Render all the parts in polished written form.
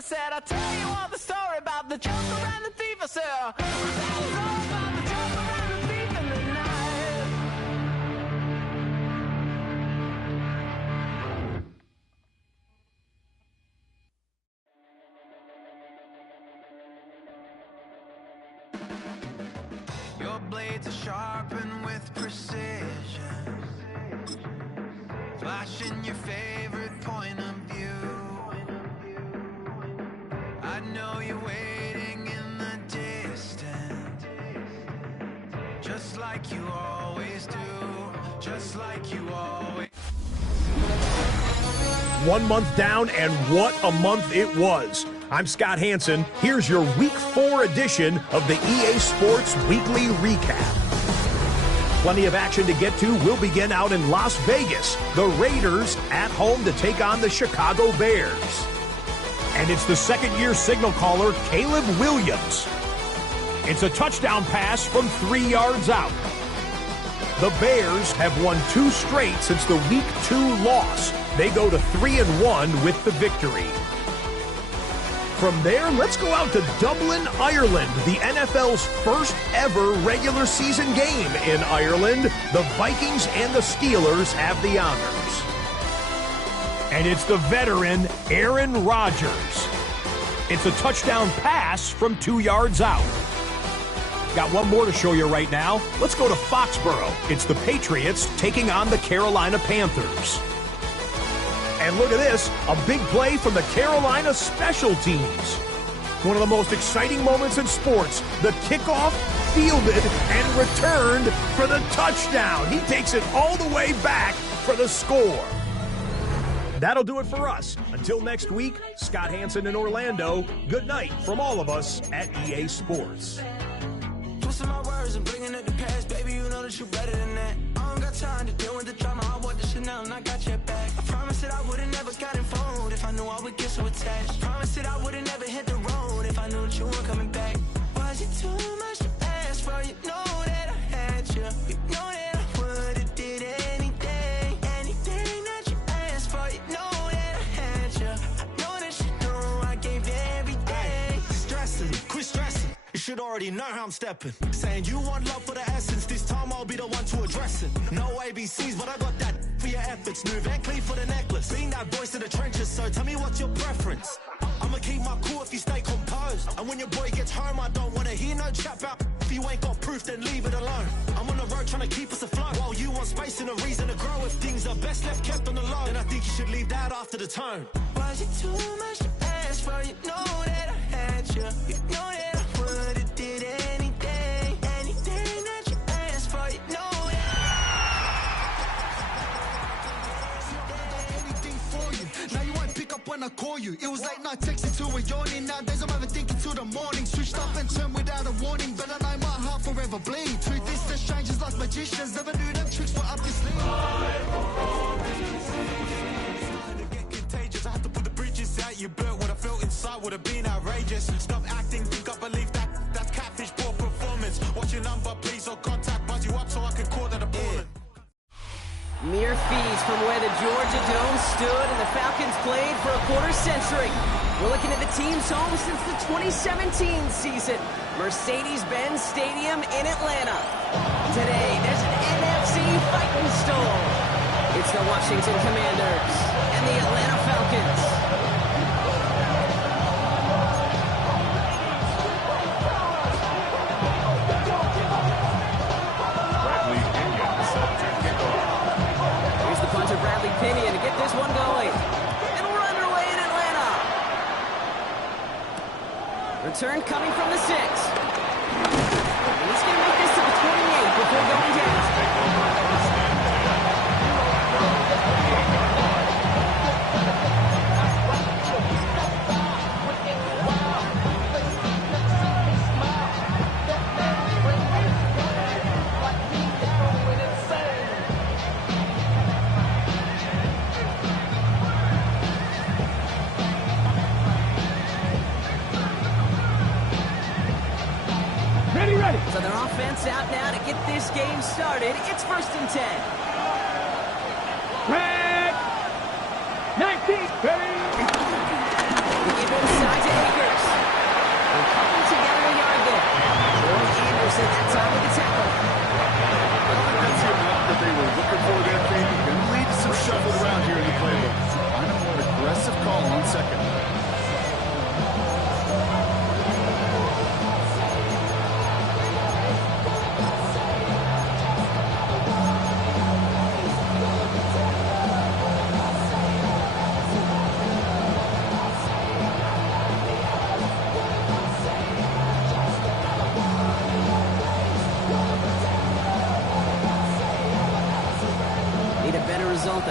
I said, I'll tell you all the story about the joker and the thief. I said, that was all about the joker and the thief in the night. Your blades are sharpened with precision, flashing your favorite point of view. I know you're waiting in the distance, just like you always do, just like you always. 1 month down, and what a month it was. I'm Scott Hansen. Here's your Week 4 edition of the EA Sports Weekly Recap. Plenty of action to get to. We'll begin out in Las Vegas. The Raiders at home to take on the Chicago Bears. And it's the second-year signal caller, Caleb Williams. It's a touchdown pass from 3 yards out. The Bears have won 2 straight since the Week 2 loss. They go to 3-1 with the victory. From there, let's go out to Dublin, Ireland, the NFL's first ever regular season game in Ireland. The Vikings and the Steelers have the honors. And it's the veteran, Aaron Rodgers. It's a touchdown pass from 2 yards out. Got one more to show you right now. Let's go to Foxborough. It's the Patriots taking on the Carolina Panthers. And look at this, a big play from the Carolina special teams. One of the most exciting moments in sports, the kickoff, fielded, and returned for the touchdown. He takes it all the way back for the score. That'll do it for us. Until next week, Scott Hansen in Orlando, good night from all of us at EA Sports. Twisting my words and bringing up the past, baby, you know that you're better than that. I don't got time to deal with the drama, I want the shit now and I got your back. I promised that I would've never got involved if I knew I would get so attached. I promised that I would've never hit the road if I knew that you weren't coming back. Was it too much to ask for? You know that I had you. You know that I would've did anything, anything that you asked for. You know that I had you. I know that you know I gave everything. Stressing, quit stressing. You should already know how I'm stepping. Saying you want love for the essence, this time I'll be the one to address it. No ABCs, but I got that for your efforts. New Van Cleef for the necklace. Being that voice in the trenches, so tell me what's your preference. I'ma keep my cool if you stay composed. And when your boy gets home, I don't wanna hear no chat about if you ain't got proof, then leave it alone. I'm on the road trying to keep us afloat, while you want space and a reason to grow. If things are best left kept on the low, then I think you should leave that after the tone. Was it too much to ask for? You know that I had you. You know that I would've did anything, anything that you asked for. You know Anything for you. Now you won't pick up when I call you. It was late night texting till we're yawning. Nowadays I'm overthinking till the morning. Switched up and turned without a warning, but I know my heart forever bleed. Truth is, the strangers like magicians. Never knew them tricks were up your sleeve. To get contagious, I had to put the bridges out you built. What I felt inside would have been outrageous. Stop acting, think I believe that. That's catfish, poor performance. What's your number, please, or contact. Buzz you up so I can call that a bullet. Mere fees from where the Georgia Dome stood and the Falcons played for a quarter century. We're looking at the team's home since the 2017 season, Mercedes-Benz Stadium in Atlanta. Today, there's an NFC fighting storm. It's the Washington Commanders and the Atlanta Falcons. Pinion to get this one going. And we're underway in Atlanta. Return coming from the 6. And he's going to make this to the 28 before going down. So their offense out now to get this game started. It's 1st and 10. Red 19, baby. We give inside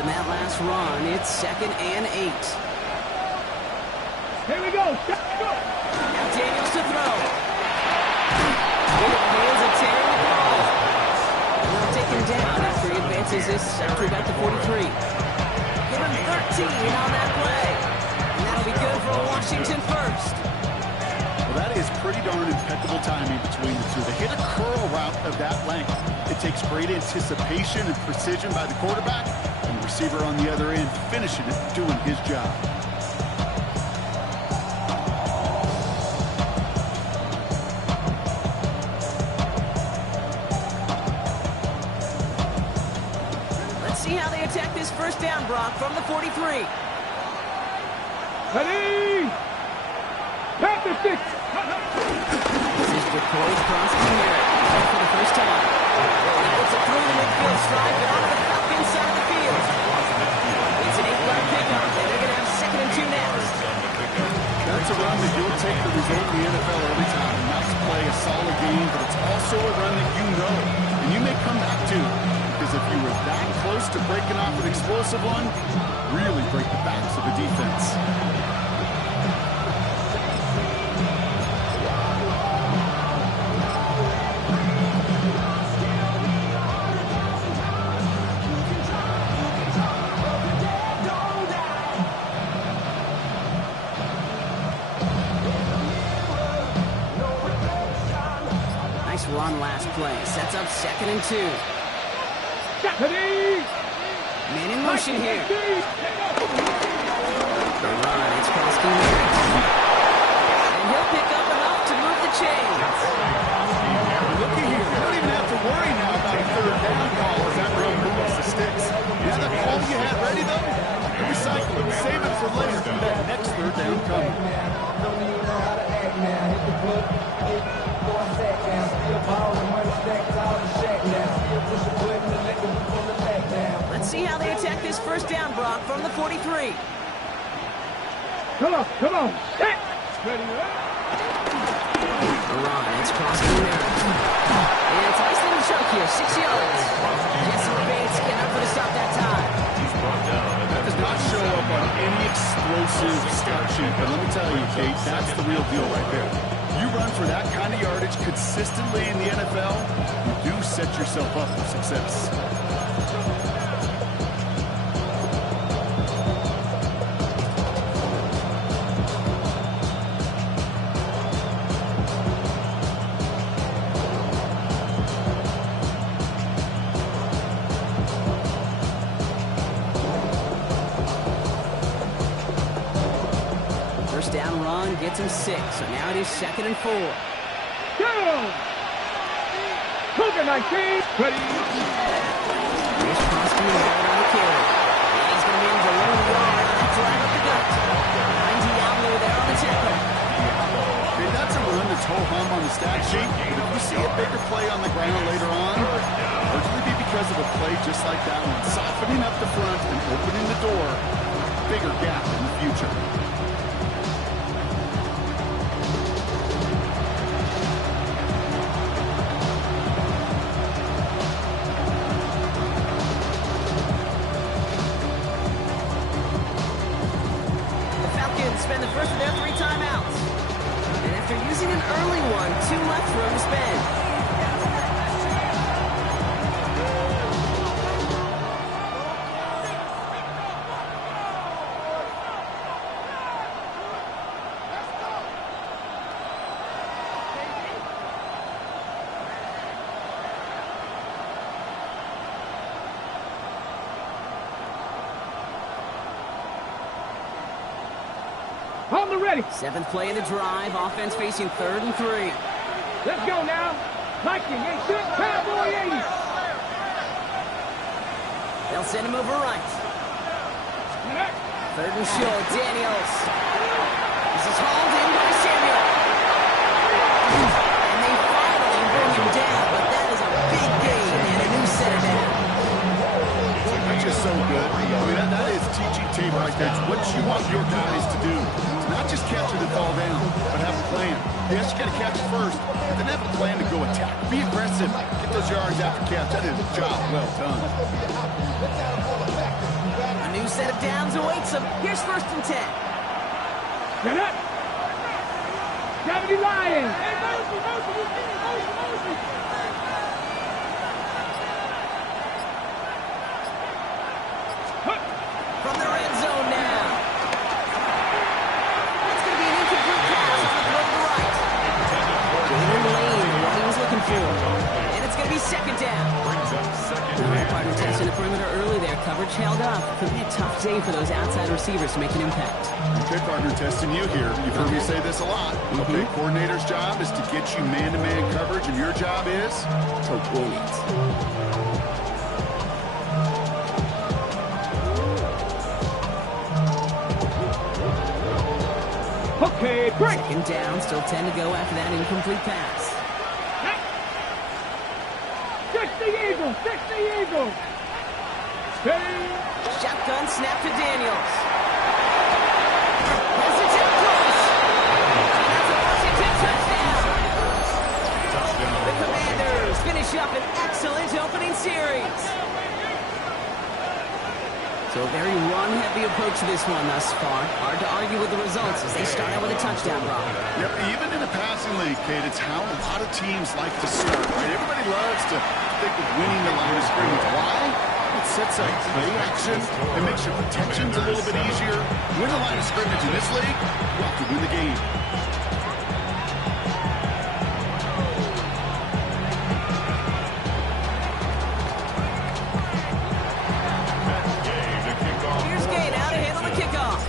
that last run. It's 2nd and 8. Here we go. Now Daniels to throw. In the hands of Terry McCall. He'll take him down after he advances this after he got to 43. Give him 13 on that play. And that'll be good for a Washington first. Well, that is pretty darn impeccable timing between the two. They hit a curl route of that length. It takes great anticipation and precision by the quarterback, and the receiver on the other end finishing it, doing his job. Let's see how they attack this first down, Brock, from the 43. Ready! Panther 6! This is DeCoy's crossing here for the first time. He gets it through the midfield stripe and onto the Falcons side of the field. It's an 8-yard pickup, and they're going to have 2nd and 2 next. That's a run that you'll take the result in the NFL every time. Not to play a solid game, but it's also a run that you know, and you may come back to. Because if you were that close to breaking off an explosive one, really break the backs of the defense. Nice run last play. Sets up 2nd and 2. Man in motion here. The run, it's Krosky. And he'll pick up enough to move the chains. Looky here. You don't even have to worry now about a 3rd down call as that run moves the sticks. You have that call you had ready, though? Recycle it. Save it for later. That next 3rd down coming. Let's see how they attack this first down, Brock, from the 43. Come on. Run, it's crossing the middle. And it's a nice little chunk here, 6 yards. Jesse Bates getting up for the stop that time. That does not show up on any explosive start sheet, but let me tell you, Kate, that's the real deal right there. You run for that kind of yardage consistently in the NFL, you do set yourself up for success. First down run gets him 6, so now it is 2nd and 4. Go! Cougar 19! Ready? Here's Crosby on the carry. And he's going to be able to run the yard and drive up the gut. Behind Diablo there on the tackle. Okay, that's a run that's ho-hum on the stat sheet, but if you see a bigger play on the ground later on, largely be because of a play just like that one, softening up the front and opening the door, bigger gap in the future. Spend the first of their 3 timeouts. And after using an early one, 2 left for him to spend. On the ready. 7th play of the drive. Offense facing 3rd and 3. Let's go now. Viking 8, Cowboy 80. They'll send him over right. 3rd and short. Daniels. This is hauled in by Samuel. And they finally bring him down, but that is a big gain and a new set of down. That's just so good. I mean, that is teaching tape right there. It's what you want your guys to do. Not just catch it and fall down, but have a plan. Yes, you got to catch it first, but then have a plan to go attack. Be aggressive. Get those yards after catch. That is a job well done. set of downs awaits him. Here's 1st and 10. Get up! 70 Lions! From the red zone now. It's going to be an incomplete pass on the throw to the right. Jalen Lane, what he was looking for. And it's going to be 2nd down. All right, partner testing the perimeter early there. Coverage held up. Could be a tough day for those outside receivers to make an impact. Okay, partner, testing you here. You've heard me say this a lot. Okay, coordinator's job is to get you man-to-man coverage, and your job is to win it. Okay, break! 2nd down, still 10 to go after that incomplete pass. 60 Eagles! 60 Eagles! Steady! Shotgun snap to Daniels. Has it too close. That's a Washington touchdown. The Commanders finish up an excellent opening series. So a very run-heavy approach to this one thus far. Hard to argue with the results as they start out with a touchdown, Rob. Yep, even in a passing league, Kate, it's how a lot of teams like to start. Right? Everybody loves to think of winning the line of scrimmage. Why? It sets up play action. It makes your protections a little bit easier. Win the line of scrimmage in this league, you have to win the game. Here's Gay now to handle the kickoff.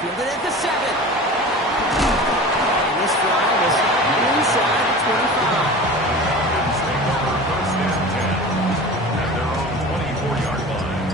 Fielded at the 7. And this drive will start inside the 25. First and 10 at their own 24-yard line.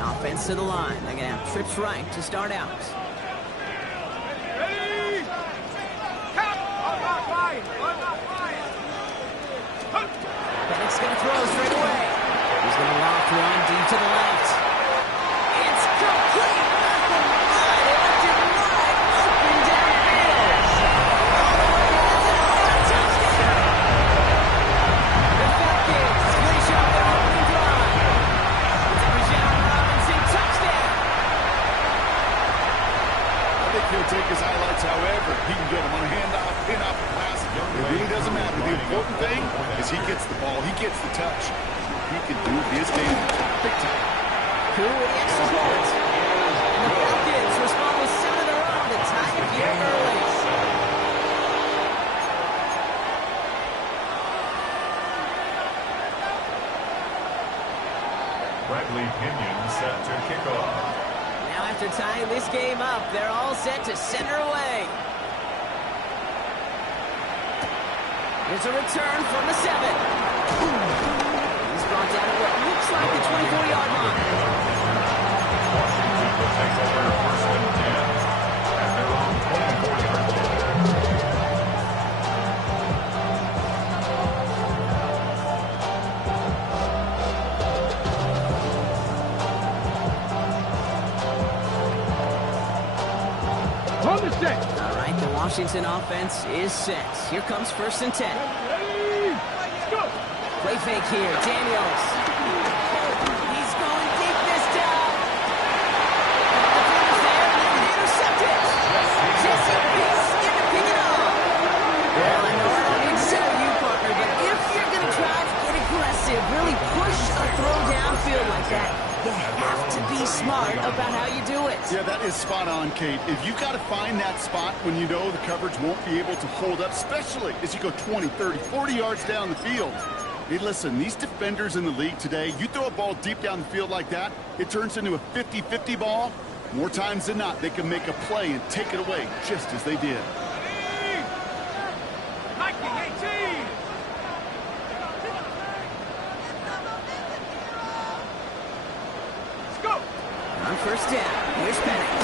Offense to the line. They're going to have trips right to start out. Ready! Count! Penix going to throw straight away. He's going to lock one deep to the left. It's complete. It did not open downfield. All the way to the touchdown. The Falcons finish off their opening drive. It's a Bijan Robinson touchdown. I think he'll take his highlights however he can get them on a handoff, pin-off, pass. It really doesn't matter. The important thing is he gets the ball. He gets the touch. He can do his game big time. Cool with the extra point. And the Falcons respond with 7 in a row to tie it here early. Bradley Pinion set to kick off. Now after tying this game up, they're all set to center away. There's a return from the 7. He's brought down at what looks like the 24-yard line. Washington will take over first and 10 at their own 24-yard line. On the set! All right, the Washington offense is set. Here comes first and 10. Ready! Go! Play fake here, Daniels. He's going deep this time. The defender's there, and they can intercept it. Jesse Bates in to pick it up. Well, I know I don't need to tell you, partner, but if you're going to try to get aggressive, really push a throw downfield like that, you have to be smart about how you do it. Yeah, that is spot on, Kate. If you've got to find that spot when you know the coverage won't be able to hold up, especially as you go 20, 30, 40 yards down the field. Hey, listen, these defenders in the league today, you throw a ball deep down the field like that, it turns into a 50-50 ball. More times than not, they can make a play and take it away, just as they did. Nike 18! Let's go! On first down, here's Penix.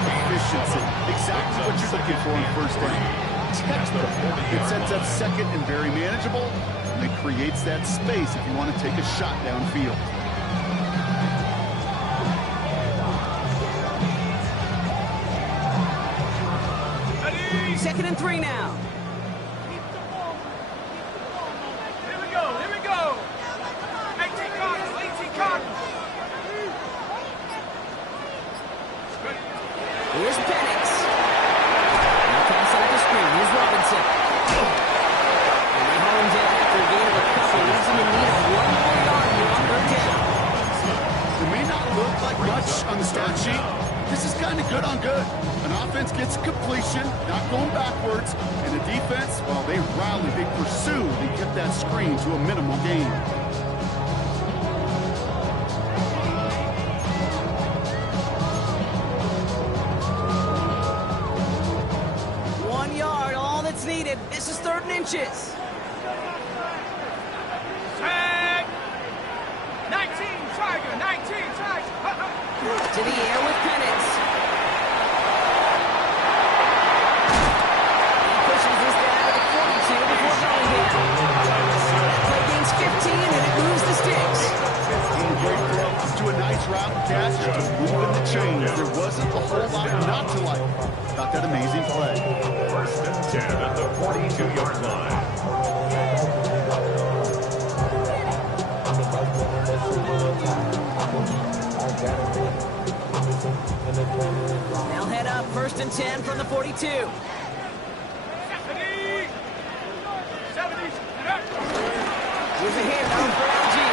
efficiency. Exactly what you're looking for on first down. Textbook. It sets up second and very manageable, and it creates that space if you want to take a shot downfield. Second and 3 now. Here we go, here we go. 18 Cardinals, 18 Cardinals. Here's Penix. Now pass out the screen. Here's Robinson. And they haul him down after a gain of a couple. Leaves him in need of 1 more yard here on third down. It may not look like much on the stat sheet. This is kind of good on good. An offense gets completion, not going backwards, and the defense, well, they rallied, they pursued, they kept that screen to a minimal gain. Needed. This is 3rd and inches. Tag. 19 Tiger, 19 Tiger. To the air with Penix. He pushes this down to the 42 before going down. Play gains 15 and it moves the sticks. Great throw to a nice route catch to move in the chains. There wasn't a whole lot not to like about that amazing play. 1st and 10 at the 42-yard line. They'll head up 1st and 10 from the 42. 70. 70. Here's a handoff for Algier.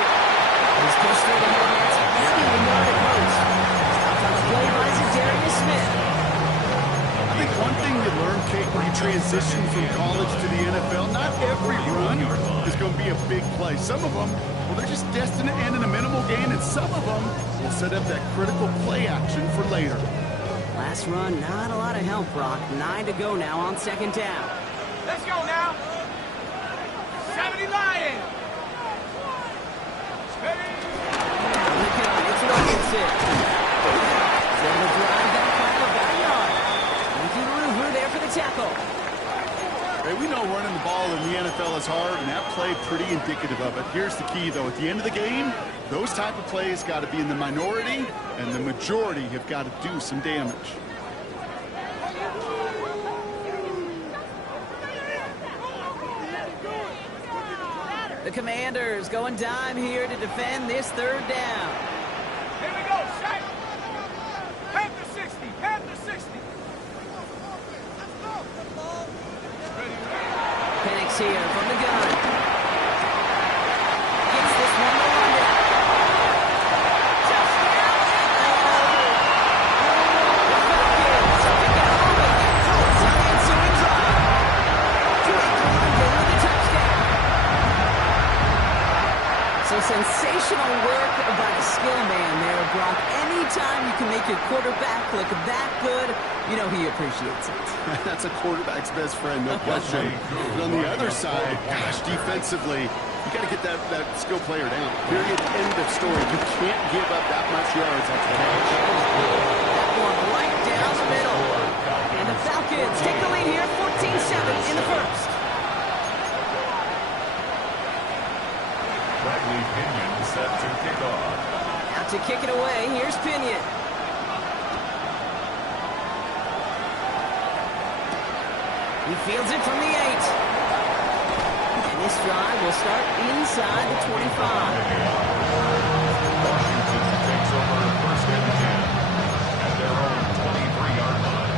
He's pushed through the hands. Maybe we know the post. Stopped on the play by Darius Smith. I think one thing you learn, Kate, when you transition from college to the NFL, not every run is going to be a big play. Some of them, well, they're just destined to end in a minimal gain, and some of them will set up that critical play action for later. Last run, not a lot of help, Brock. 9 to go now on 2nd down. Let's go now. 70 Lions. Look out, it's Robinson. He's able to drive that final about a yard. Ricky Ruger there for the tackle. Hey, we know running the ball in the NFL is hard, and that play pretty indicative of it. Here's the key, though. At the end of the game, those type of plays got to be in the minority, and the majority have got to do some damage. The Commanders going dime here to defend this 3rd down. Here we go, Shaq. Panther 60, Panther 60. Penix here from the gun. Gets this one to London. Touchdown! The Falcons pick it all the way back to its ensuing drive. Drake London with the touchdown. So sensational work by a skill man there, Brock. Anytime you can make your quarterback look that good, you know he appreciates it. That's a quarterback's best friend, no question. But on the other side, gosh, defensively, you got to get that skill player down. Period. End of story. You can't give up that much yards after the catch. That one right down the middle. And the Falcons take the lead here, 14-7 in the 1st. Bradley Pinion set to kick off. Out to kick it away, here's Pinion. He fields it from the 8. And this drive will start inside the 25. Washington takes over 1st and 10 at their own 23-yard line.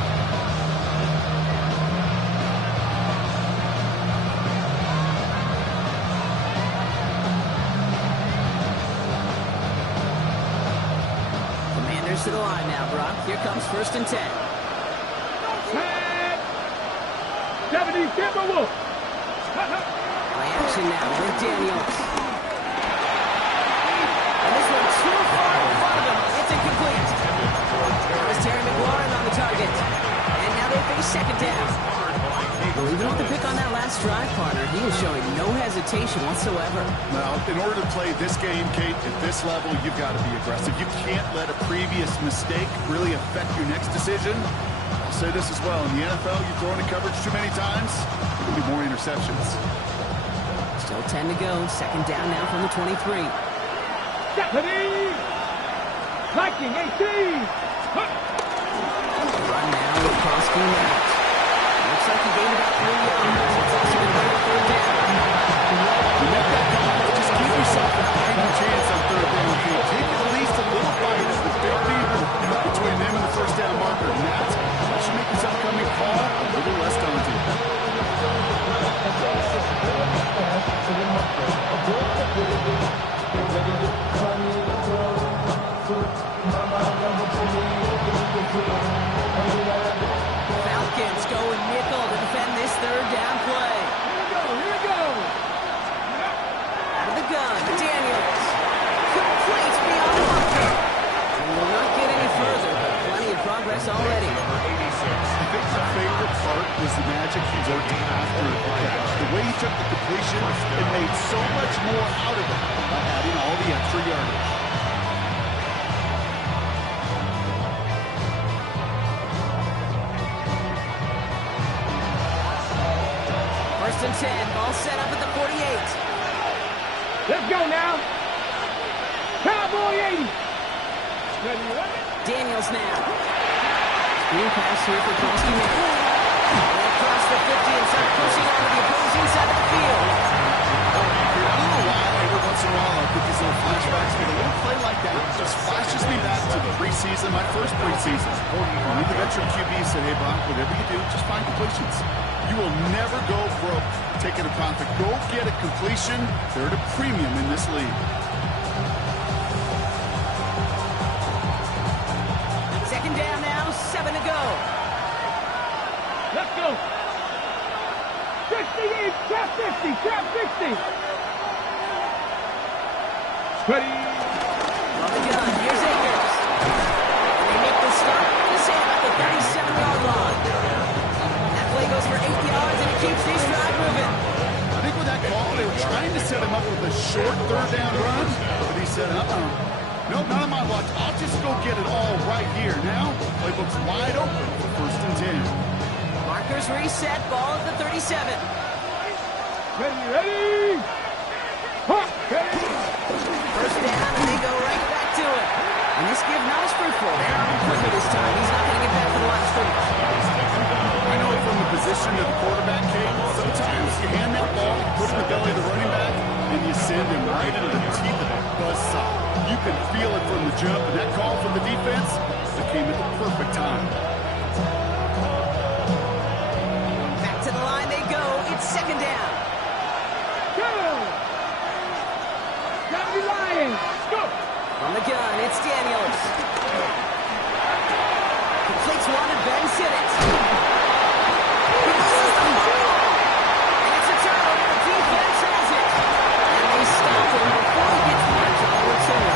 Commanders to the line now, Brock. Here comes 1st and 10. Tag. 70 Timberwolves. Play action now with Daniels. And this one too far in front of him. It's incomplete. There's Terry McLaurin on the target. And now they face 2nd down. Well, even with the pick on that last stride partner, he is showing no hesitation whatsoever. Now, in order to play this game, Kate, at this level, you've got to be aggressive. You can't let a previous mistake really affect your next decision. I'll say this as well. In the NFL, you throw into coverage too many times, there will be more interceptions. Still 10 to go. Second down now from the 23. Deputy! Viking 18! Run now with Krosky Matt. Looks like he gained about 3 yards. It's also been right at third down. You make that call, just give yourself a fighting chance on third down. Take at least a little fight as the big people between them and the first down marker. And that should make this upcoming call a little less daunting. Falcons going nickel to defend this third down play. Here we go! Out of the gun, Daniels. Complete beyond the marker. And will not get any further, but plenty of progress already. Number 86. I think my favorite part was the magic he worked after the catch. The way he took the completion and made so much more out of it by adding all the extra yardage. First and 10, ball set up at the 48. Let's go now! Cowboy 80! Daniels now. Screen pass here for Krosky Matt. Across the 50 and start pushing on to the opposing side of the field. I don't know why every once in a while I get these little flashbacks, but a little play like that just flashes me back to the preseason, my first preseason. When the veteran QB said, hey, Brock, whatever you do, just find completions. You will never go broke taking a profit. Go get a completion. They're at a premium in this league. Second down now, 7 to go. Let's go! 68, trap 50, trap 60! Ready! On the gun, here's Akers. And they make the stop, let's say about the 37-yard line. That play goes for 8 yards, and it keeps this drive moving. I think with that call, they were trying to set him up with a short third down run, but he said, nope, not on my watch. I'll just go get it all right here. Now, playbook's wide open for first and 10. Markers reset, ball at the 37. Ready! Huh, ready! First down, and they go right back to it. And this give not as fruitful. They're on quicker this time. He's not going to get back to the line of scrimmage. I know from the position of the quarterback, Kate, sometimes you hand that ball, put it in the belly of the running back, and you send him right into the teeth of that buzzsaw. You can feel it from the jump, and that call from the defense, it came at the perfect time. Back to the line they go. It's second down. Go! Gotta be lying! Go! On the gun, it's Daniels. Completes one to Ben Simmons. He misses the ball. And it's a turnover. The defense has it. And they stop him before he gets much on the return.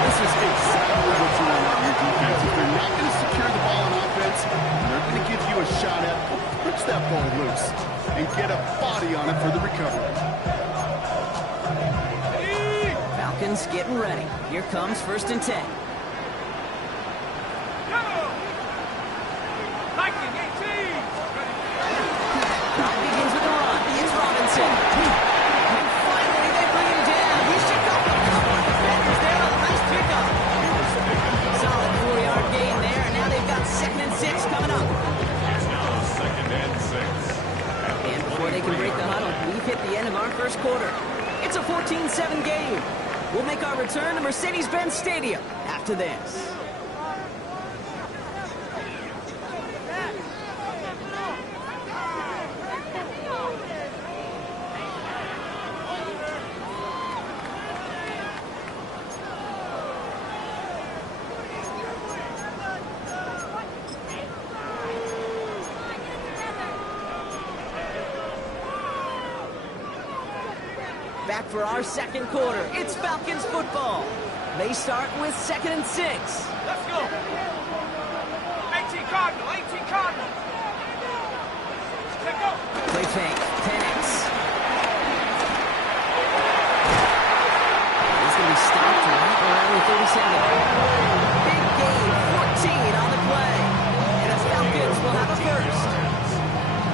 This is exactly what you want out of your defense. If they're not going to secure the ball on offense, they're going to give you a shot at push that ball loose and get a body on it for the recovery. Falcons getting ready. Here comes first and 10. Go! Viking 18! Drive begins with a run. It's Robinson. And finally they bring him down. He's checked off a couple of defenders there on a nice pickup. Solid 4-yard gain there, and now they've got second and 6 coming up. It's now second and 6. And before they can break the huddle, we've hit the end of our first quarter. It's a 14-7 game. We'll make our return to Mercedes-Benz Stadium after this. Back for our second quarter. It's Falcons football. They start with second and 6. Let's go! 18 Cardinal, 18 Cardinal! Play fake. Penix. He's going to be stopped right around the 37. Big gain. 14 on the play. And the Falcons will have a first.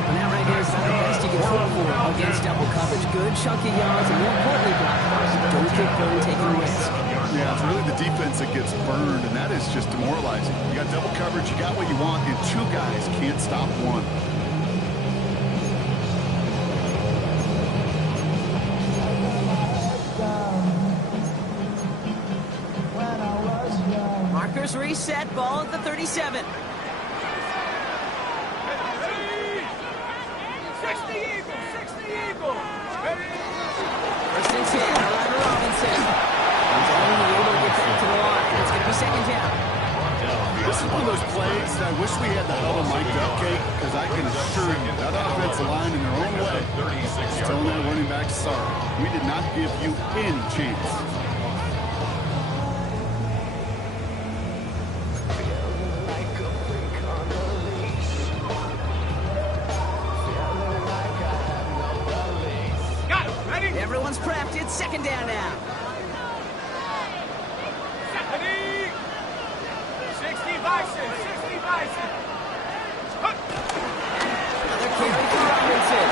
And that right here is about the best you can hope for against double coverage. Good chunky yards, and more importantly, don't get burned taking a risk. Yeah, it's really the defense that gets burned, and that is just demoralizing. You got double coverage, you got what you want, and two guys can't stop one. Markers reset, ball at the 37. 60 Eagles, 60 Eagles. First and 10, Ryder Robinson. He's only able to get back to the line. It's going to be second down. This is one of those plays that I wish we had the huddle mic'd up, Kate, because I can assure you that offensive line in their own way is telling that running back, sorry, we did not give you any chance. Everyone's prepped. It's second down now. 60 Bison, 60 Bison. Another carry for Robinson.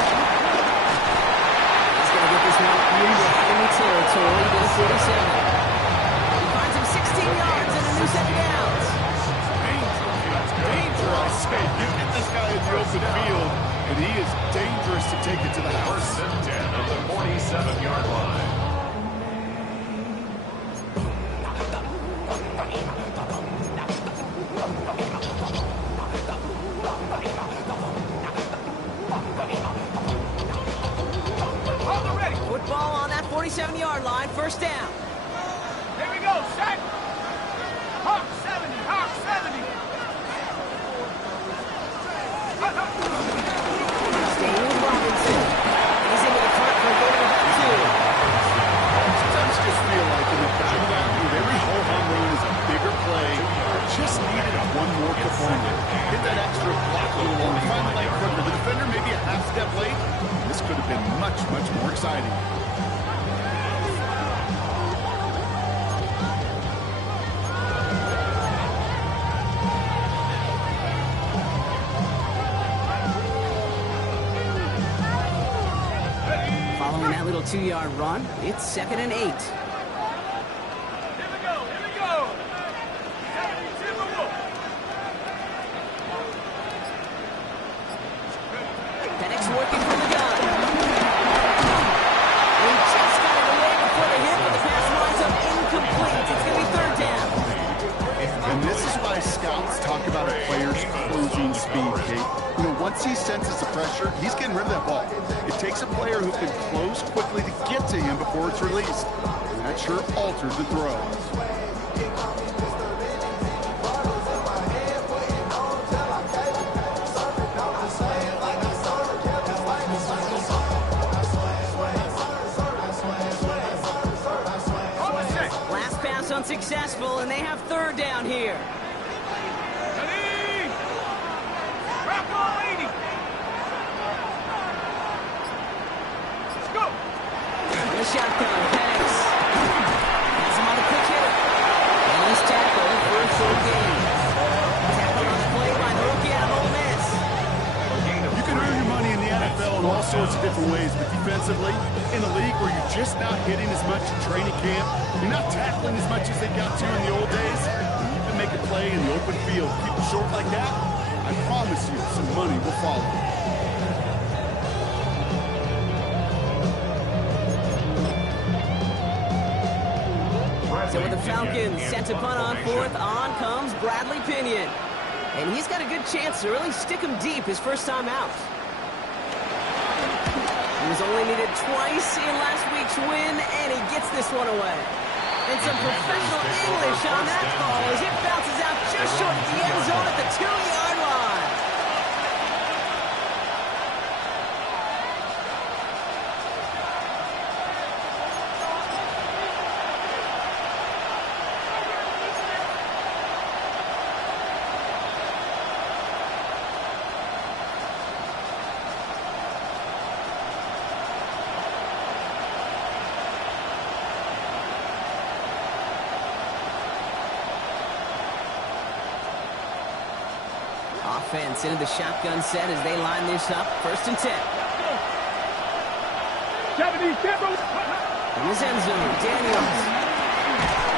He's going to get this one into enemy territory to the 47. He finds him 16 yards and a new set of downs. Danger, I say. You get this guy in the open field, and he is dangerous to take it to the house. First and 10 of the 47-yard line. Football on that 47-yard line, first down. Here we go, set. Hawk 70, Hawk 70. Staying with Robinson. He's into the front for a goal to back two. Sometimes just feel like in the background, every whole home run is a bigger play. Just needed one more component. Get that extra block a little longer. Find the leg quicker. The defender maybe a half step late. This could have been much, much more exciting. Following that little 2-yard run, it's 2nd and 8. Here we go, here we go. 70 Timberwolves. Penix working from the gun. He just got it away before the hit, but the pass winds up incomplete. It's going to be third down. And this is why scouts talk about a player's closing speed, Kate. You know, once he senses the pressure, he's getting rid of that ball. It takes a player who can close quickly to get to him before it's released. And that sure alters the throw. Last pass unsuccessful, and they have third down here. Ready? Rock on 80. Let's go. On the shotgun, Penix. Has him on the quick hitter. And he's tackled for a full gain. Tackled on the play by the rookie out of Ole Miss. You can earn your money in the NFL in all sorts of different ways, but defensively, in a league where you're just not hitting as much in training camp, you're not tackling as much as they got to in the old days, you can make a play in the open field. Keep it short like that, I promise you some money will follow. So with the Falcons set to punt on fourth, on comes Bradley Pinion. And he's got a good chance to really stick him deep his first time out. He was only needed twice in last week's win, and he gets this one away. And some professional English on that call as it bounces out just short of the end zone at the 2-yard line. offense into the shotgun set as they line this up. 1st and 10. 70, tempo. In his end zone, Daniels.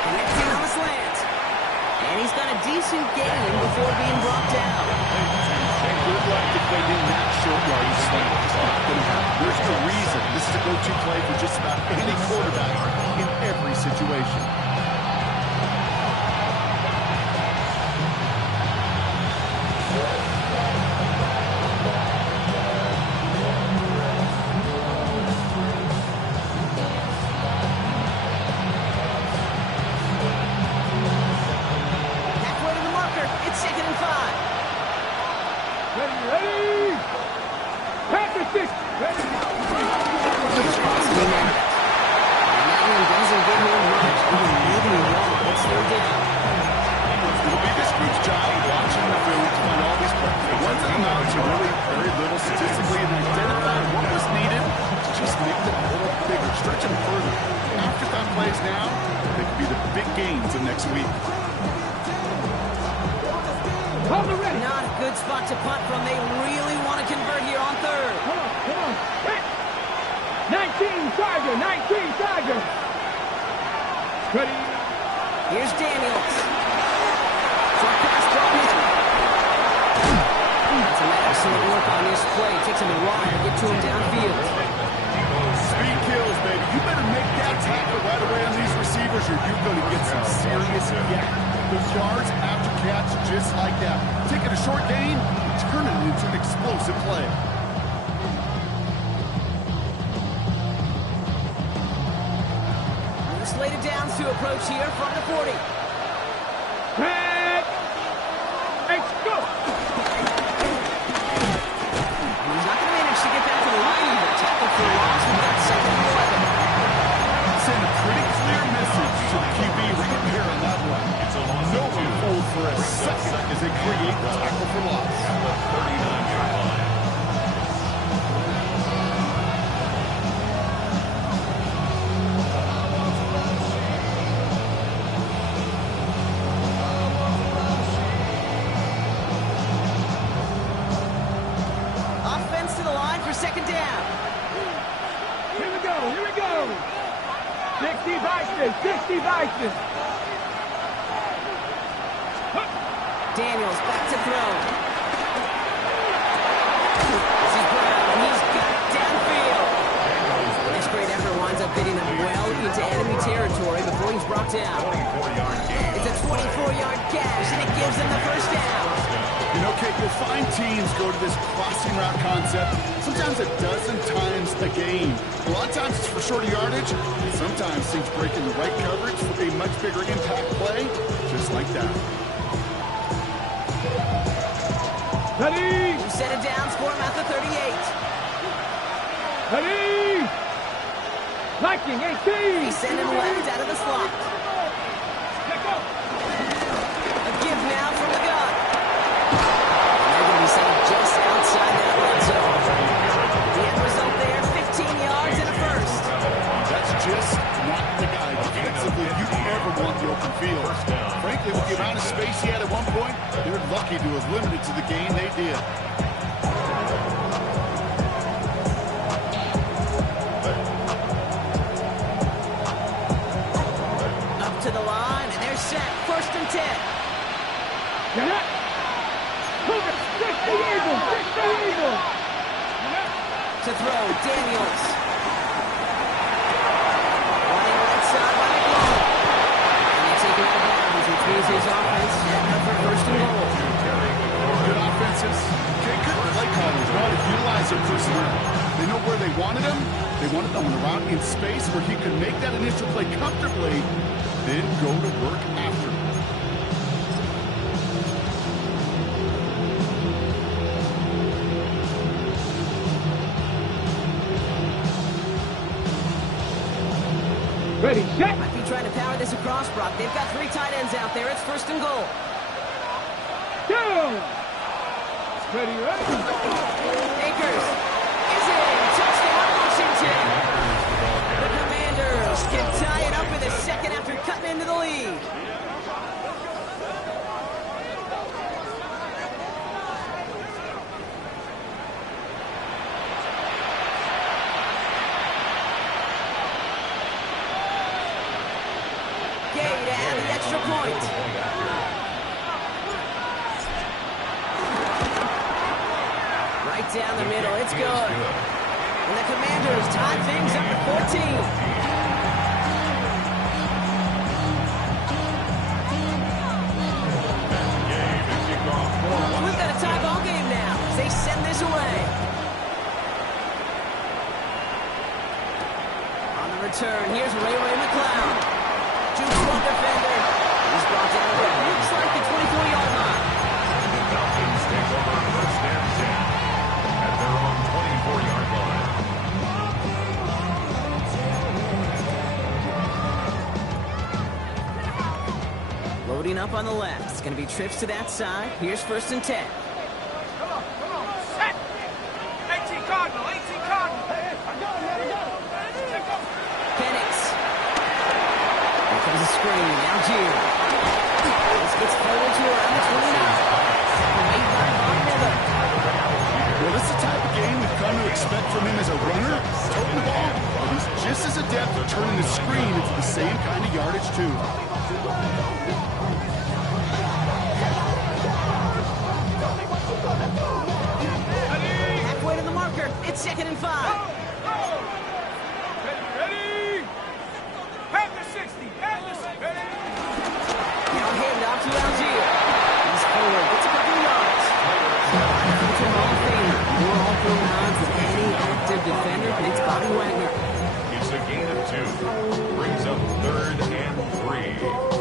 Connecting on the slant. And he's got a decent gain before being brought down. Good luck defending that short yardage slant. It's not going to happen. There's no reason. This is a go-to play for just about any quarterback in every situation. Halfway to the marker. It's 2nd and 5. Ready. Practice this. Ready. He's crossing the net. And that one doesn't get him much. Even wrong. It's 3rd down. It'll be this group's job watching the film to find all these players. The ones that amount to really very little statistically and identify what was needed to just make them a little bigger, stretch them further. Afterthought plays now, they could be the big gains of next week. Hold it ready. Not a good spot to punt from. They really want to convert here on 3rd. Come on. Hit. 19 Tiger. 19 Tiger. Ready. Here's Daniels. Short pass thrown in. That's some excellent work on this play. Takes him a while to get to him downfield. Speed kills, baby. You better make that tackle right away on these receivers or you're going to get some serious yak. Those yards after catch just like that. Taking a short gain, turn it into an explosive play. Slated downs to approach here from the 40. Red. Let's go. He's not going to manage to get back to the line either. Tackle for loss from that 2nd and 11. Send a pretty clear message to the QB right here on that one. No one fooled for a second as they create the tackle for loss. At the 39-yard line. Offense to the line for 2nd down. Here we go. 60 Vikings. 60 Vikings. Daniels back to throw. This is Brown, and he's got it downfield. This great effort winds up getting him well into enemy territory before he's brought down. 24-yard gain. It's a 24-yard gash, and it gives them the 1st down. You know, Kate, you'll find teams go to this crossing route concept sometimes a dozen times a game. A lot of times it's for shorter yardage, and sometimes teams break in the right coverage for a much bigger impact play, just like that. Ready. You set it down, score him at the 38. Ready. Viking 18. They send him left out of the slot. Let go. A give now from the gun. They're going to be sent just outside that red zone. The end result there, 15 yards and a 1st. That's just not the guy defensively you ever want the open field. Frankly, with the amount of space he had at one point, they're lucky to have limited to the gain they did. Up to the line, and they're set. 1st and 10. Get up. Move it. 60 Eagles. 60 Eagles. To throw, Daniels. Running right side by McClellan. And they take it out of bounds, which means his offense setting up for 1st and goal. Good offenses. Okay, good play callers know how to utilize their personnel. They know where they wanted him. They wanted them on the route in space where he could make that initial play comfortably, then go to work after. Ready, set. Might be trying to power this across, Brock. They've got 3 tight ends out there. It's 1st and goal. Down. Ready, ready. Akers is in. Touchdown, Washington. The Commanders can tie it up in the 2nd after cutting into the lead. point. Right down the middle, it's good. And the Commanders tie things up at 14. We've got a tie ball game now as they send this away. On the return, here's Ray McLeod. Jukes one defender. He's brought down to what looks like the 24-yard line. The Falcons take over first and 10 at their own 24-yard line. Loading up on the left. It's going to be trips to that side. Here's first and 10. Come on, set. 18 Cardinal, 18 Cardinal. Penix. Here comes a screen. Algier. This gets forward to around the 29. Made by Von Miller. Well, this is the type of game we've come to expect from him as a runner, toting the ball, but he's just as adept at turning the screen into the same kind of yardage, too. Halfway to the marker. It's 2nd and 5. Ready? Have the 60. Have the 60. Ready? Now handoff to Algier. He's forward. Gets a couple yards. Defensive Hall of Famer. More all-pro rounds than any active defender. It's Bobby Wagner. It's a gain of 2. Brings up 3rd and 3.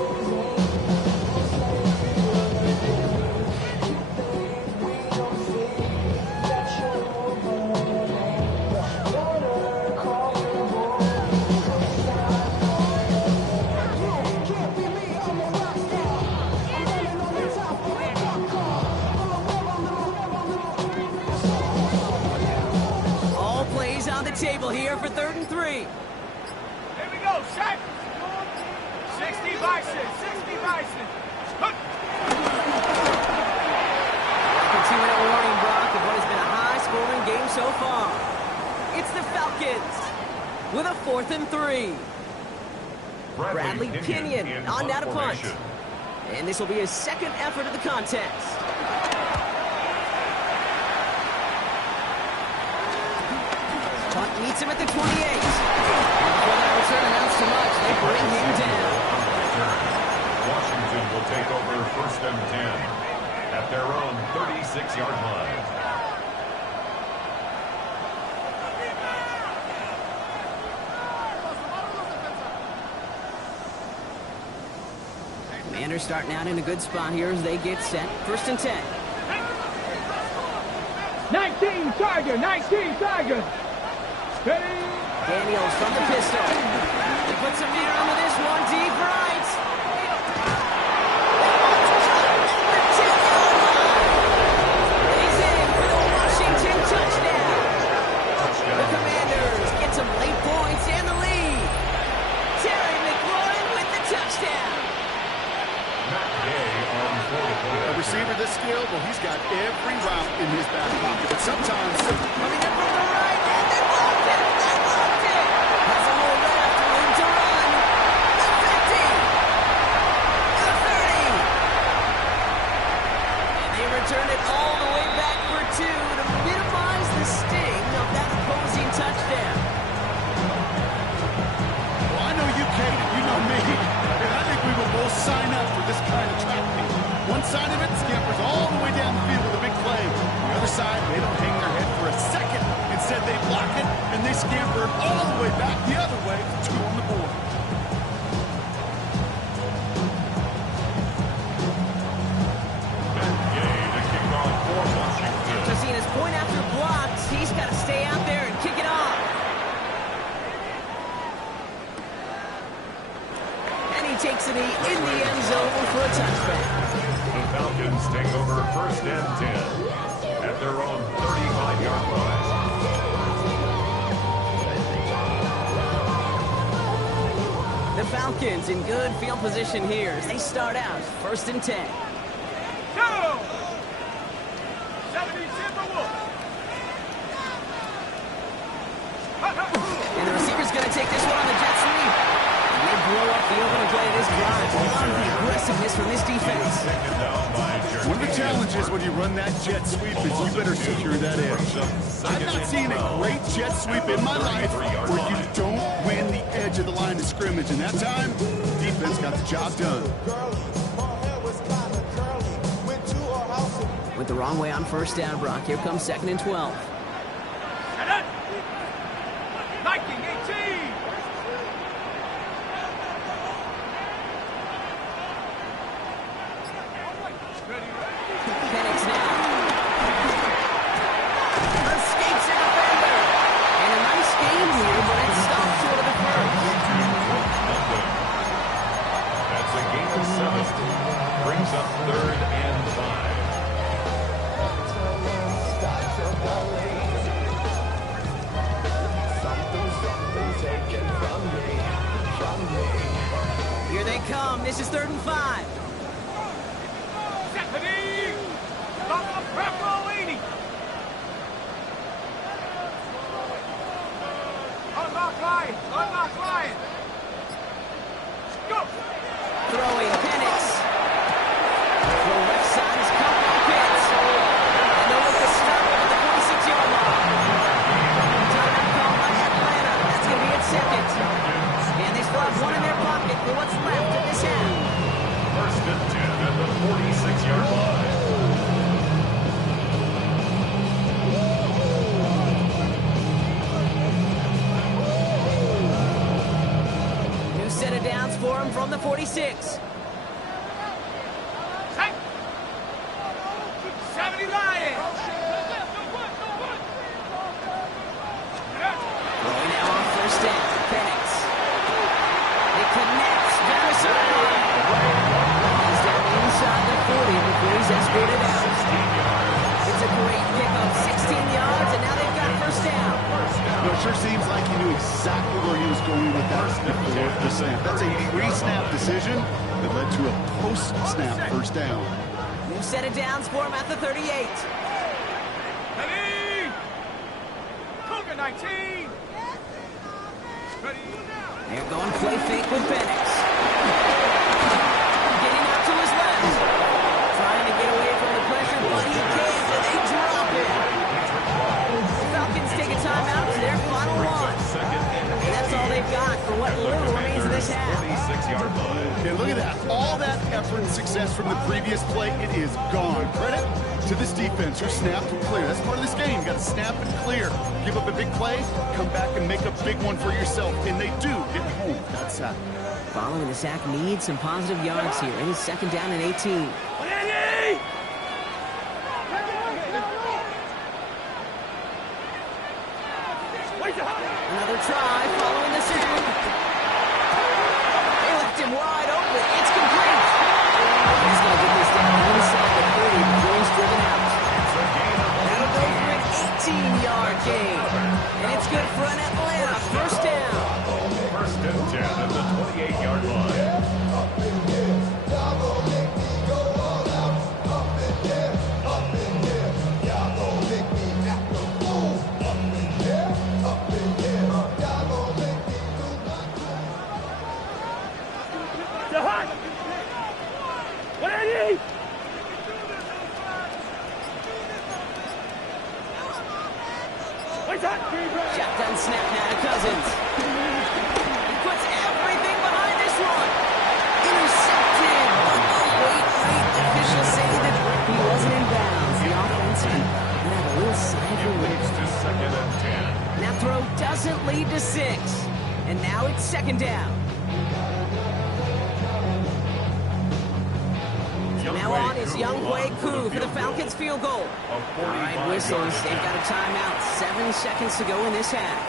Table here for 3rd and 3. Here we go, set. 60 Bison, 60 Bison. A 2-minute warning, Brock, of what has been a high-scoring game so far. It's the Falcons with a 4th and 3. Bradley Pinion on down to punt. And this will be his 2nd effort of the contest. Punt meets him at the 28. Before that return amounts to much, they bring him down. Washington will take over 1st and 10 at their own 36-yard line. Commanders starting out in a good spot here as they get set. 1st and 10. 19 Tiger, 19 Tiger. Ready? Daniels from the pistol. He puts some meter into this one. Deep right. He's in for the Washington touchdown. The Commanders get some late points and the lead. Terry McLaurin with the touchdown. A receiver this skilled, well, he's got every route in his back pocket, but sometimes Coming in from the right, and they blocked it! They blocked it! Has a hole left, room to run. The 50! The 30! And they return it all the way back for 2 to minimize the sting of that opposing touchdown. well, I know you, Kate, and you know me, and I think we will both sign up for this kind of traffic. One side of it scampers all the way down the field with a big play. The other side, they don't hang their head for a second. Instead, they block it, and they scamper all the way back the other way for 2 on the board. After seeing his point after blocks, he's got to stay out there and kick it off. And he takes it in the end zone for a touchdown. The Falcons take over 1st and 10 at their own 35-yard line. The Falcons in good field position here as they start out 1st and 10. Go! 70 Timberwolves. And the receiver's going to take this one on the jet sweep. And they blow up the opening play of this drive. A lot of the aggressiveness from this defense. One of the challenges when you run that jet sweep is you better secure that edge. I've not seen a great jet sweep in my life where you don't win the edge of the line of scrimmage. And that time, defense got the job done. Went the wrong way on first down, Brock. Here comes 2nd and 12. Penix now. Escapes a defender. And a nice game here, but it stopped short of the first. That's a gain of 7. Brings up 3rd and 5. Here they come. This is 3rd and 5. Throwing Penix. The left side is caught by Pitts. And they'll look to stop him at the 46-yard line. Timeout called by Atlanta. That's going to be at 2nd. And they still have 1 in their pocket for what's left of this half. 1st and 10 at the 46-yard line. New set of downs for him from the 46. 70 Lions! Throwing now on first down. Penix. It connects. Down the sideline. He's down inside the 40 before he's escorted out. It's a great pickup. 16 yards, and now they've got first down. It sure seems like he knew exactly where he was going with that before the snap. That's a pre-snap decision that led to a post-snap first down. New set of downs for him at the 38. Ready! Cougar 19! Ready! They're going play fake with Penix. Getting out to his left. Trying to get away from the pressure, but he can't, and they drop it. The Falcons take a timeout to their final one. And that's all they've got for what little remains of this half. 46-yard line. And look at that. All that effort and success from the previous play, it is gone. Credit to this defense. Your snap and clear. That's part of this game. You got to snap and clear. Give up a big play, come back and make a big one for yourself. And they do get home with that sack. Following the sack needs some positive yards here. It is 2nd down and 18. Another try following the sack. They left him wide open. It's complete. He's going to get this down inside the 30 before he's driven out. That'll go for an 18-yard gain. And it's good for an Atlanta first down. 1st and 10 at the 28-yard line. Shotgun snap now to Cousins. He puts everything behind this one. Intercepted. Wait. The officials say that he wasn't in bounds. The offense can have a little sigh of relief. Leads to 2nd and 10. That throw doesn't lead to 6. And now it's 2nd down. Now on is Younghoe Koo for the Falcons field goal. All right, whistles. They've got a timeout. 7 seconds to go in this half.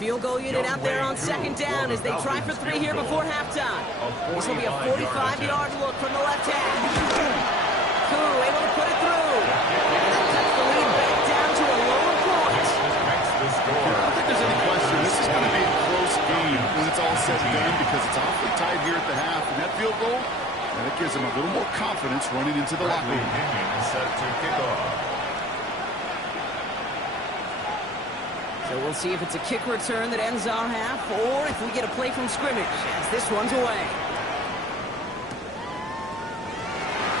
Field goal unit out there on 2nd down as they try for 3 here before halftime. This will be a 45-yard look from the left hand. Koo able to put it through. And that cuts the lead back down to a lower point. I don't think there's any question. This is going to be a close game when it's all said and done because it's awfully tight here at the half. And that field goal, that gives them a little more confidence running into the locker room. Set to kick off. So we'll see if it's a kick return that ends our half, or if we get a play from scrimmage, as this one's away.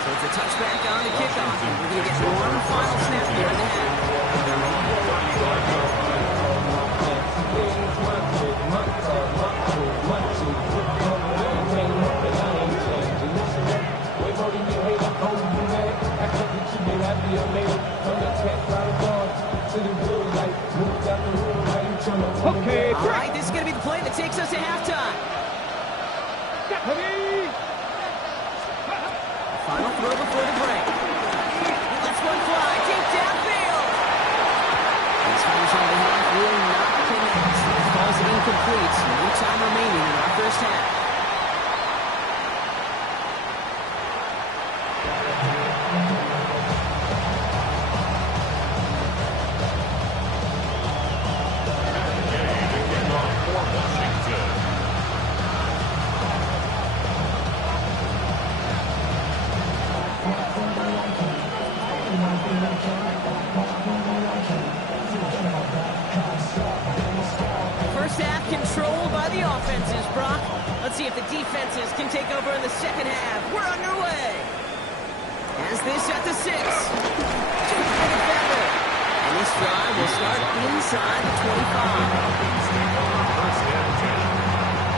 So it's a touchback on the kickoff, and we're going to get one final snap here in the half. Okay, All right, this is going to be the play that takes us to halftime. Final throw before the break. Let's one fly, deep downfield. This finish on the half will not connect. This ball's incomplete. No time remaining in our first half. First half controlled by the offenses, Brock. Let's see if the defenses can take over in the second half. We're underway. As this at the 6. Two-point defender. And this drive will start inside the 25. First and 10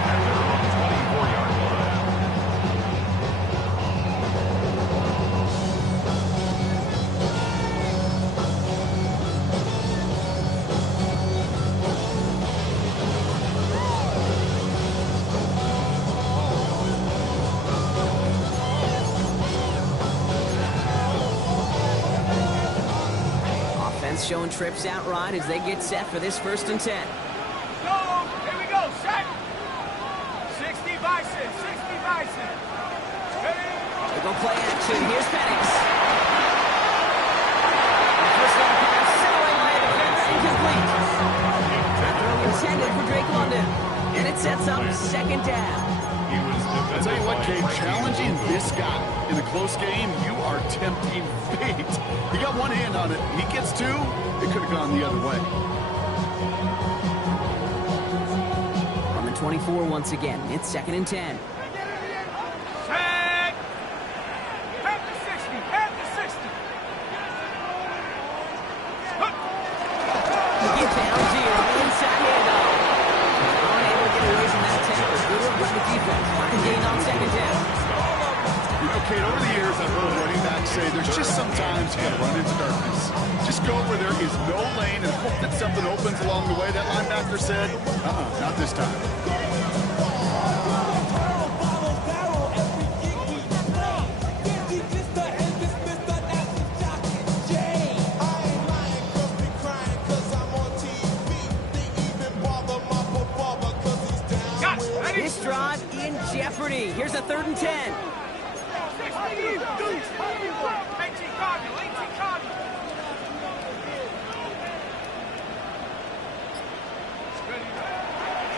at their own 24-yard line. Showing trips outright as they get set for this 1st and 10. Go! Here we go, set! 60 Bison, 60 Bison. Ready? They go play action. Here's Penix. The first down pass sent away by a defender, incomplete. Throw intended for Drake London. And it sets up 2nd down. I'll tell you what, Kate, challenging this guy in a close game, you are tempting fate. He got one hand on it. He gets two. It could have gone the other way. On the 24 once again. It's 2nd and 10. Set! At the 60, at the 60. Get down 0. Inside handoff. Unable to get away from that tackle. Good work by the defense. Marking gain on 2nd down. You know, Kate, over the years, I've heard running backs say there's just sometimes you got to run into darkness. Just go where there is no lane and hope that something opens along the way. That linebacker said, not this time. This drive in jeopardy. Here's a 3rd and 10. 18 Cardinal, 18 Cardinal.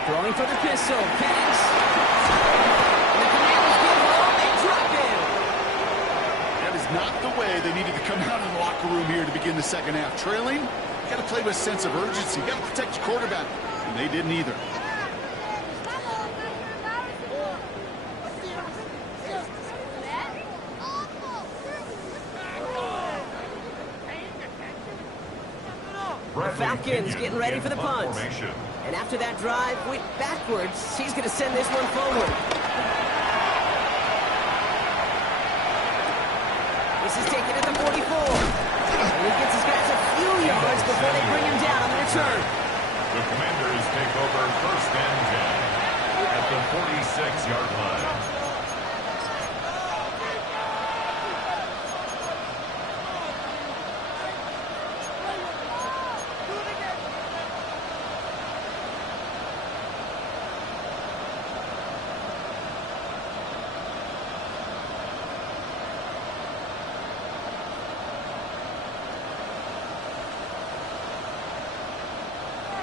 Throwing for the pistol. Penix. And the Commanders get home. They drop him. That is not the way they needed to come out of the locker room here to begin the second half. Trailing, you got to play with a sense of urgency. You got to protect your quarterback. And they didn't either. The Falcons getting ready for the punt. And after that drive went backwards, he's going to send this one forward. This is taken at the 44. And he gets his guys a few yards before they bring him down on the return. The Commanders take over 1st and 10 at the 46-yard line.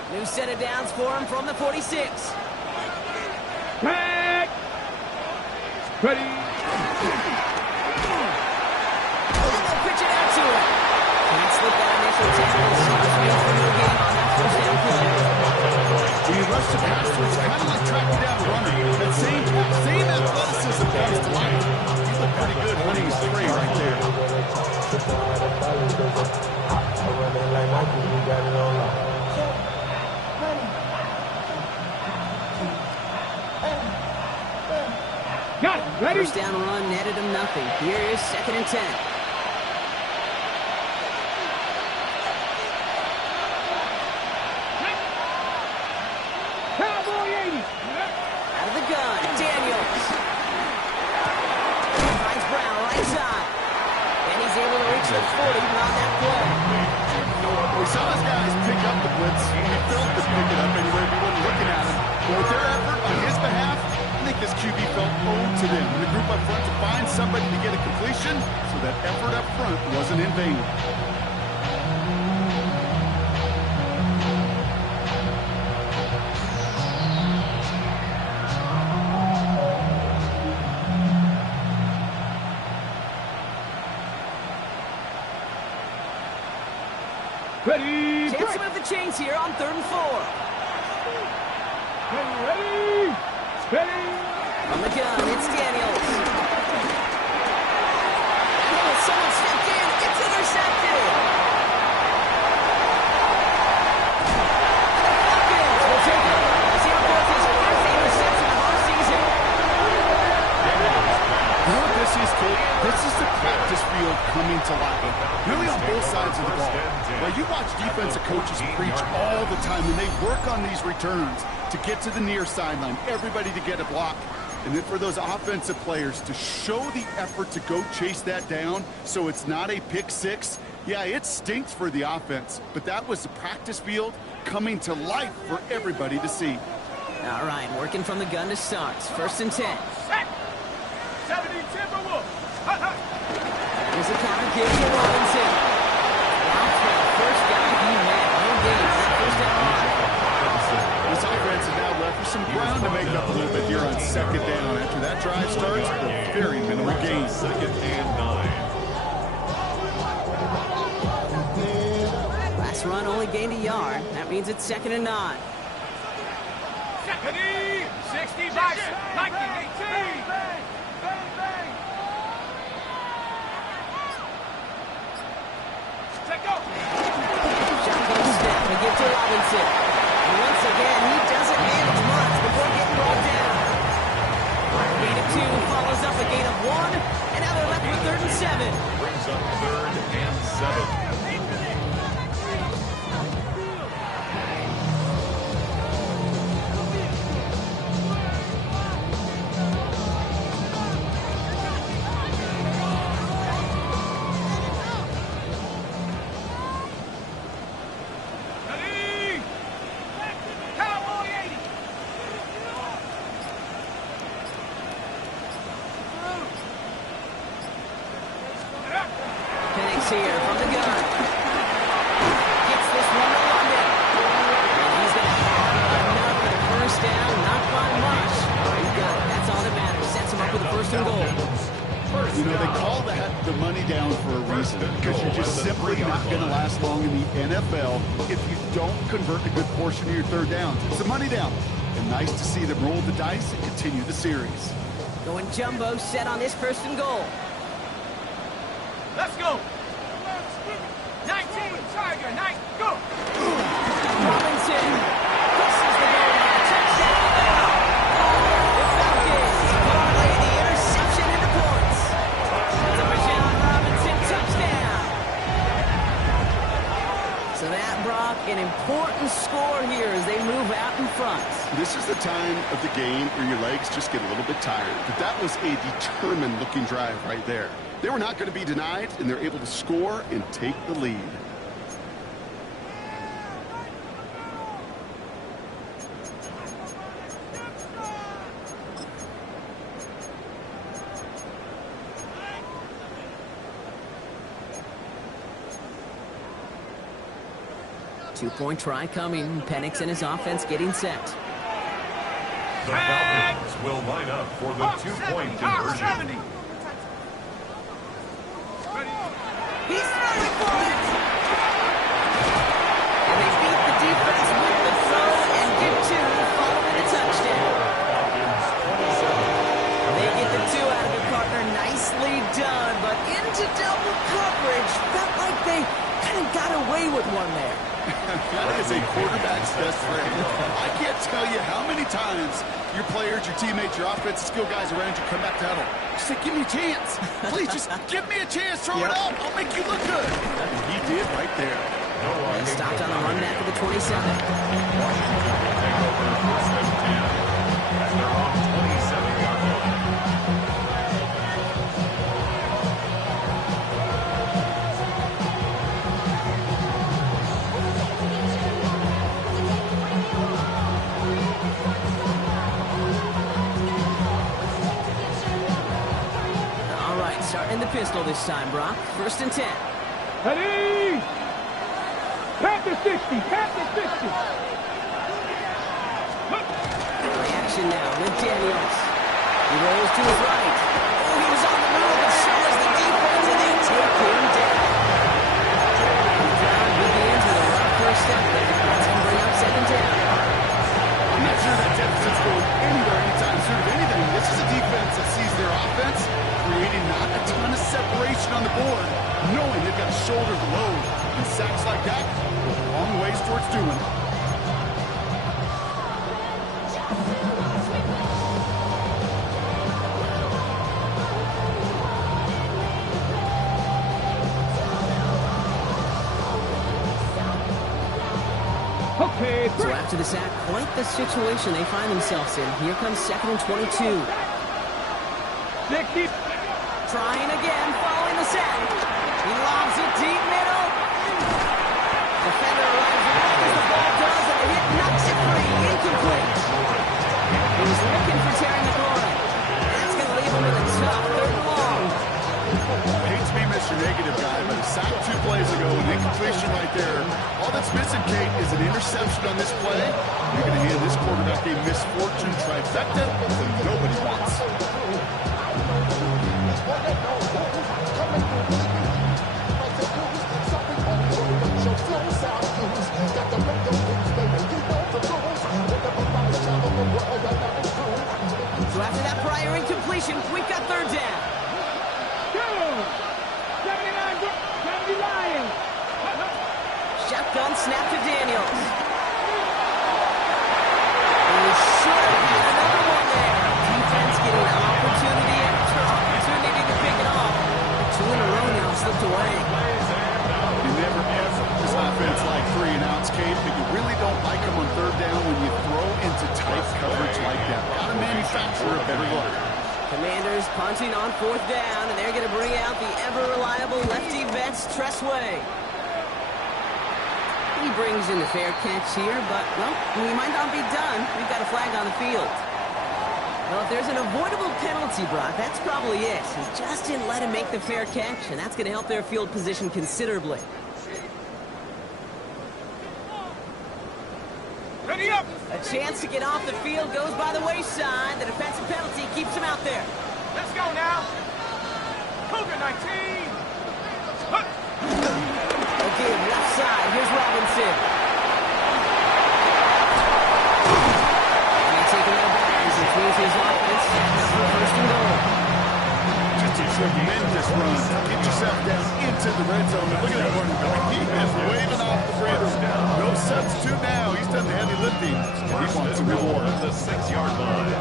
New set of downs for him from the 46. Back! Ready? They'll pitch it out to him. Can't slip that initial tackle. So it's made for no gain on that 1st down play. rush to pass through. It's kind of like tracking down a runner. That same athleticism comes to life. He looked pretty good when he was free right there. Got it. Ready? First down run netted him nothing. Here is 2nd and 10. Cowboy 80. Out of the gun, Daniels. Finds Brown right side. And he's able to reach the 40 on that play. We saw his guys pick up the blitz. He felt to pick it up anyway. We weren't looking at him. But with their effort on his behalf, I think this QB felt owed to them. And the group up front to find somebody to get a completion, so that effort up front wasn't in vain. Ready. Chance to move the chains here on 3rd and 4. Ready. Steady. From the gun, it's Daniels. Oh, someone stepped in. It's intercepted. Falcons will take it as he records his 1st interception of our season. You know what this is, Kate? This is the practice field coming to life. Really on both sides of the ball. Well, you watch defensive coaches preach all the time, and they work on these returns to get to the near sideline, everybody to get a block. And then for those offensive players to show the effort to go chase that down so it's not a pick six. Yeah, it stinks for the offense, but that was the practice field coming to life for everybody to see. All right, working from the gun to start. 1st and 10. Set. 70 Timberwolves. Here's a counter kick to Robinson. That's the first guy he had. No gains. First down line. This offense is now left with some ground to make up a little bit here on 2nd down. After that drive starts, a very minimal gain. 2nd and 9. Last run only gained a yard. That means it's 2nd and 9. Ready. 60 backs. 1918. Let go. Shotgun snap to give to Robinson. And once again, he doesn't manage much before getting brought down. Gain of 2 follows up a gain of 1, and now they're left with 3rd and 7. Brings up 3rd and 7. Ready. Cowboy 80. Penix here from the gun. Gets this one to London. And he's going to have enough for the first down. Not by much. He's got it. That's all that matters. Sets him up with the 1st and goal. You know, they call that the money down for a reason, because you're just simply not going to last long in the NFL if you don't convert a good portion of your 3rd downs. It's the money down. And nice to see them roll the dice and continue the series. Going jumbo set on this 1st and goal. Let's go. 19 Tiger. 9. Go. Robinson. This is the goal line. Touchdown. The Falcons parlay the interception into points. Touchdown, Robinson. Touchdown. So that, Brock, an important score here as they move out in front. This is the time of the game where your legs just get a little bit tired. But that was a determined-looking drive right there. They were not going to be denied, and they're able to score and take the lead. Two-point try coming. Penix and his offense getting set. The Falcons will line up for the 2-point conversion. 70. He's throwing for it! And they beat the defense with the throw and get 2 is a quarterback's best friend. I can't tell you how many times your players, your teammates, your offensive skill guys around you come back to huddle. Just say, give me a chance. Please, just give me a chance. Throw it up. I'll make you look good. And he did right there. And stopped on the run back of the 27. Washington will take over first and 10 at their own 27-yard line. All right, starting the pistol this time, Brock. First and 10. Ready? Panther 60, Panther 60. Play action now with Daniels. He rolls to his right. Oh, he was on the move, and so was the defense, and they take him down. The drive begins with a rough first step there. That's going to bring up second down. I'm not sure that deficit's going anywhere anytime soon. If anything, this is a defense that sees their offense creating not a ton of separation on the board, knowing they've got to shoulder the load. And sacks like that go a long ways towards doing it. Okay, So after the sack, quite the situation they find themselves in. Here comes second and 22. 60. Trying again, following the sack. He lobs it deep middle. Defender arrives right as the ball does, and the hit knocks it free. Incomplete. He was looking for Terry McLaurin. That's going to leave him with a tough third and long. I hate to be Mr. Negative guy, but a sack 2 plays ago, an incompletion right there. All that's missing, Kate, is an interception on this play. You're going to hand this quarterback a misfortune trifecta that nobody wants. So after that prior incompletion, we've got third down. 79 Lions. Shotgun snap to Daniels. And he should have had another one there. Defense getting opportunity after opportunity to pick it off. 2 in a row now slipped away. You never ever this offense like 3 and outs, Kate, but you really don't like them on third down when you throw into tight coverage like that. Got to manufacture a better look. Commanders punting on fourth down, and they're going to bring out the ever-reliable lefty vets, Tressway. He brings in the fair catch here, but, well, we might not be done. We've got a flag on the field. Well, if there's an avoidable penalty, Brock, that's probably it. He just didn't let him make the fair catch, and that's going to help their field position considerably. Ready up. A chance to get off the field goes by the wayside. The defensive penalty keeps him out there. Let's go now. Cougar 19. Okay, left side. Here's Robinson. And they take away bounds and throws his offense for first and goal. Just a tremendous run. Get yourself down into the red zone. And look at that running back. He is waving off the freedom. No substitute now. He's done the heavy lifting. He wants a reward. The 6-yard line.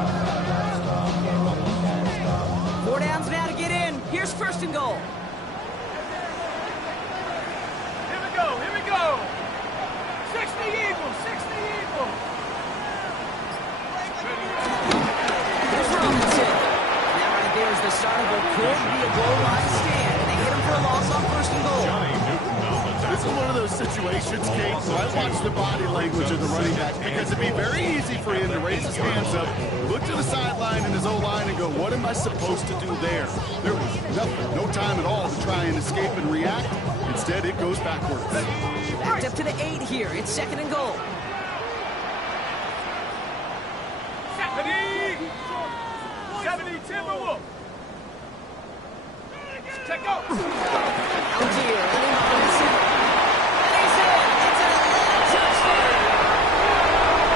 4 downs now to get in. Here's first and goal. Here we go. Here we go. 60 Eagles. 60 Eagles. Here's Robinson. Now right there is the start of what could be a goal line stand. And they hit him for a loss on first and goal. This is one of those situations, Kate, where I watch the body language of the running back because it'd be very easy for him to raise his hands up, look to the sideline in his O-line and go, what am I supposed to do there? There was nothing, no time at all to try and escape and react. Instead, it goes backwards. Backed up to the 8 here. It's second and goal. Ready. 70 Timberwolf. Check out. Algier, and Robinson. And he's in. It's an touchdown.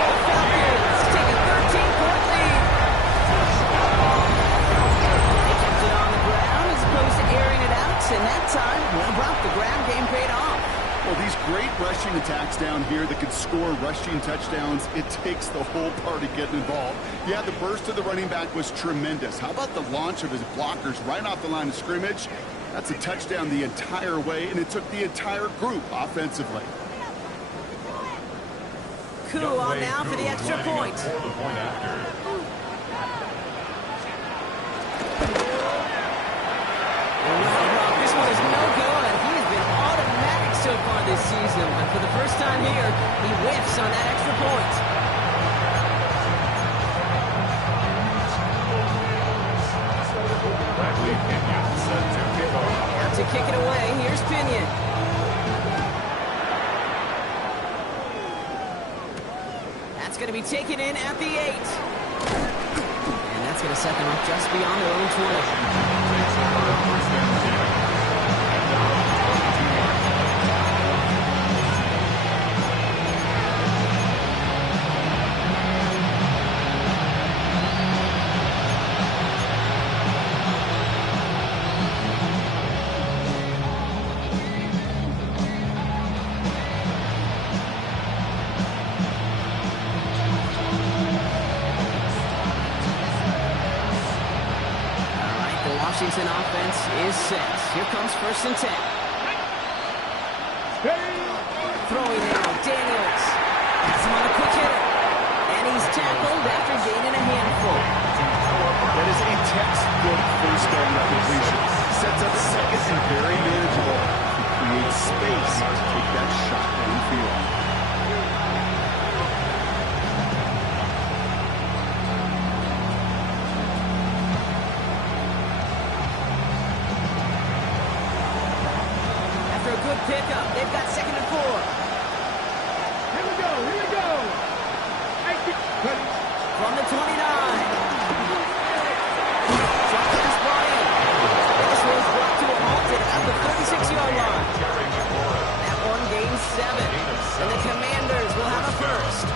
The Falcons take a 13-point lead. They kept it on the ground as opposed to airing it out, and that time, well, Brock, the ground game paid off. Well, these great rushing attacks down here, the score rushing touchdowns, it takes the whole party getting involved. Yeah, the burst of the running back was tremendous. How about the launch of his blockers right off the line of scrimmage? That's a touchdown the entire way, and it took the entire group offensively. Coup on now for the extra point. This one is no good. He has been automatic so far this season, but for the first time here, he whiffs on that extra point. Out to kick it away. Here's Pinion. That's going to be taken in at the 8. And that's going to set them up just beyond their own 20. Washington offense is set. Here comes 1st and 10. Throwing now, Daniels. Has him on a quick hitter. And he's tackled after gaining a handful. That is a textbook first down completion. Sets up second and very manageable. He creates space to take that shot downfield. Pickup. They've got 2nd and 4. Here we go. From the 29. Johnson is brought in. This was brought to a halt at the 36-yard line. That one gains 7. And the Commanders will have a first.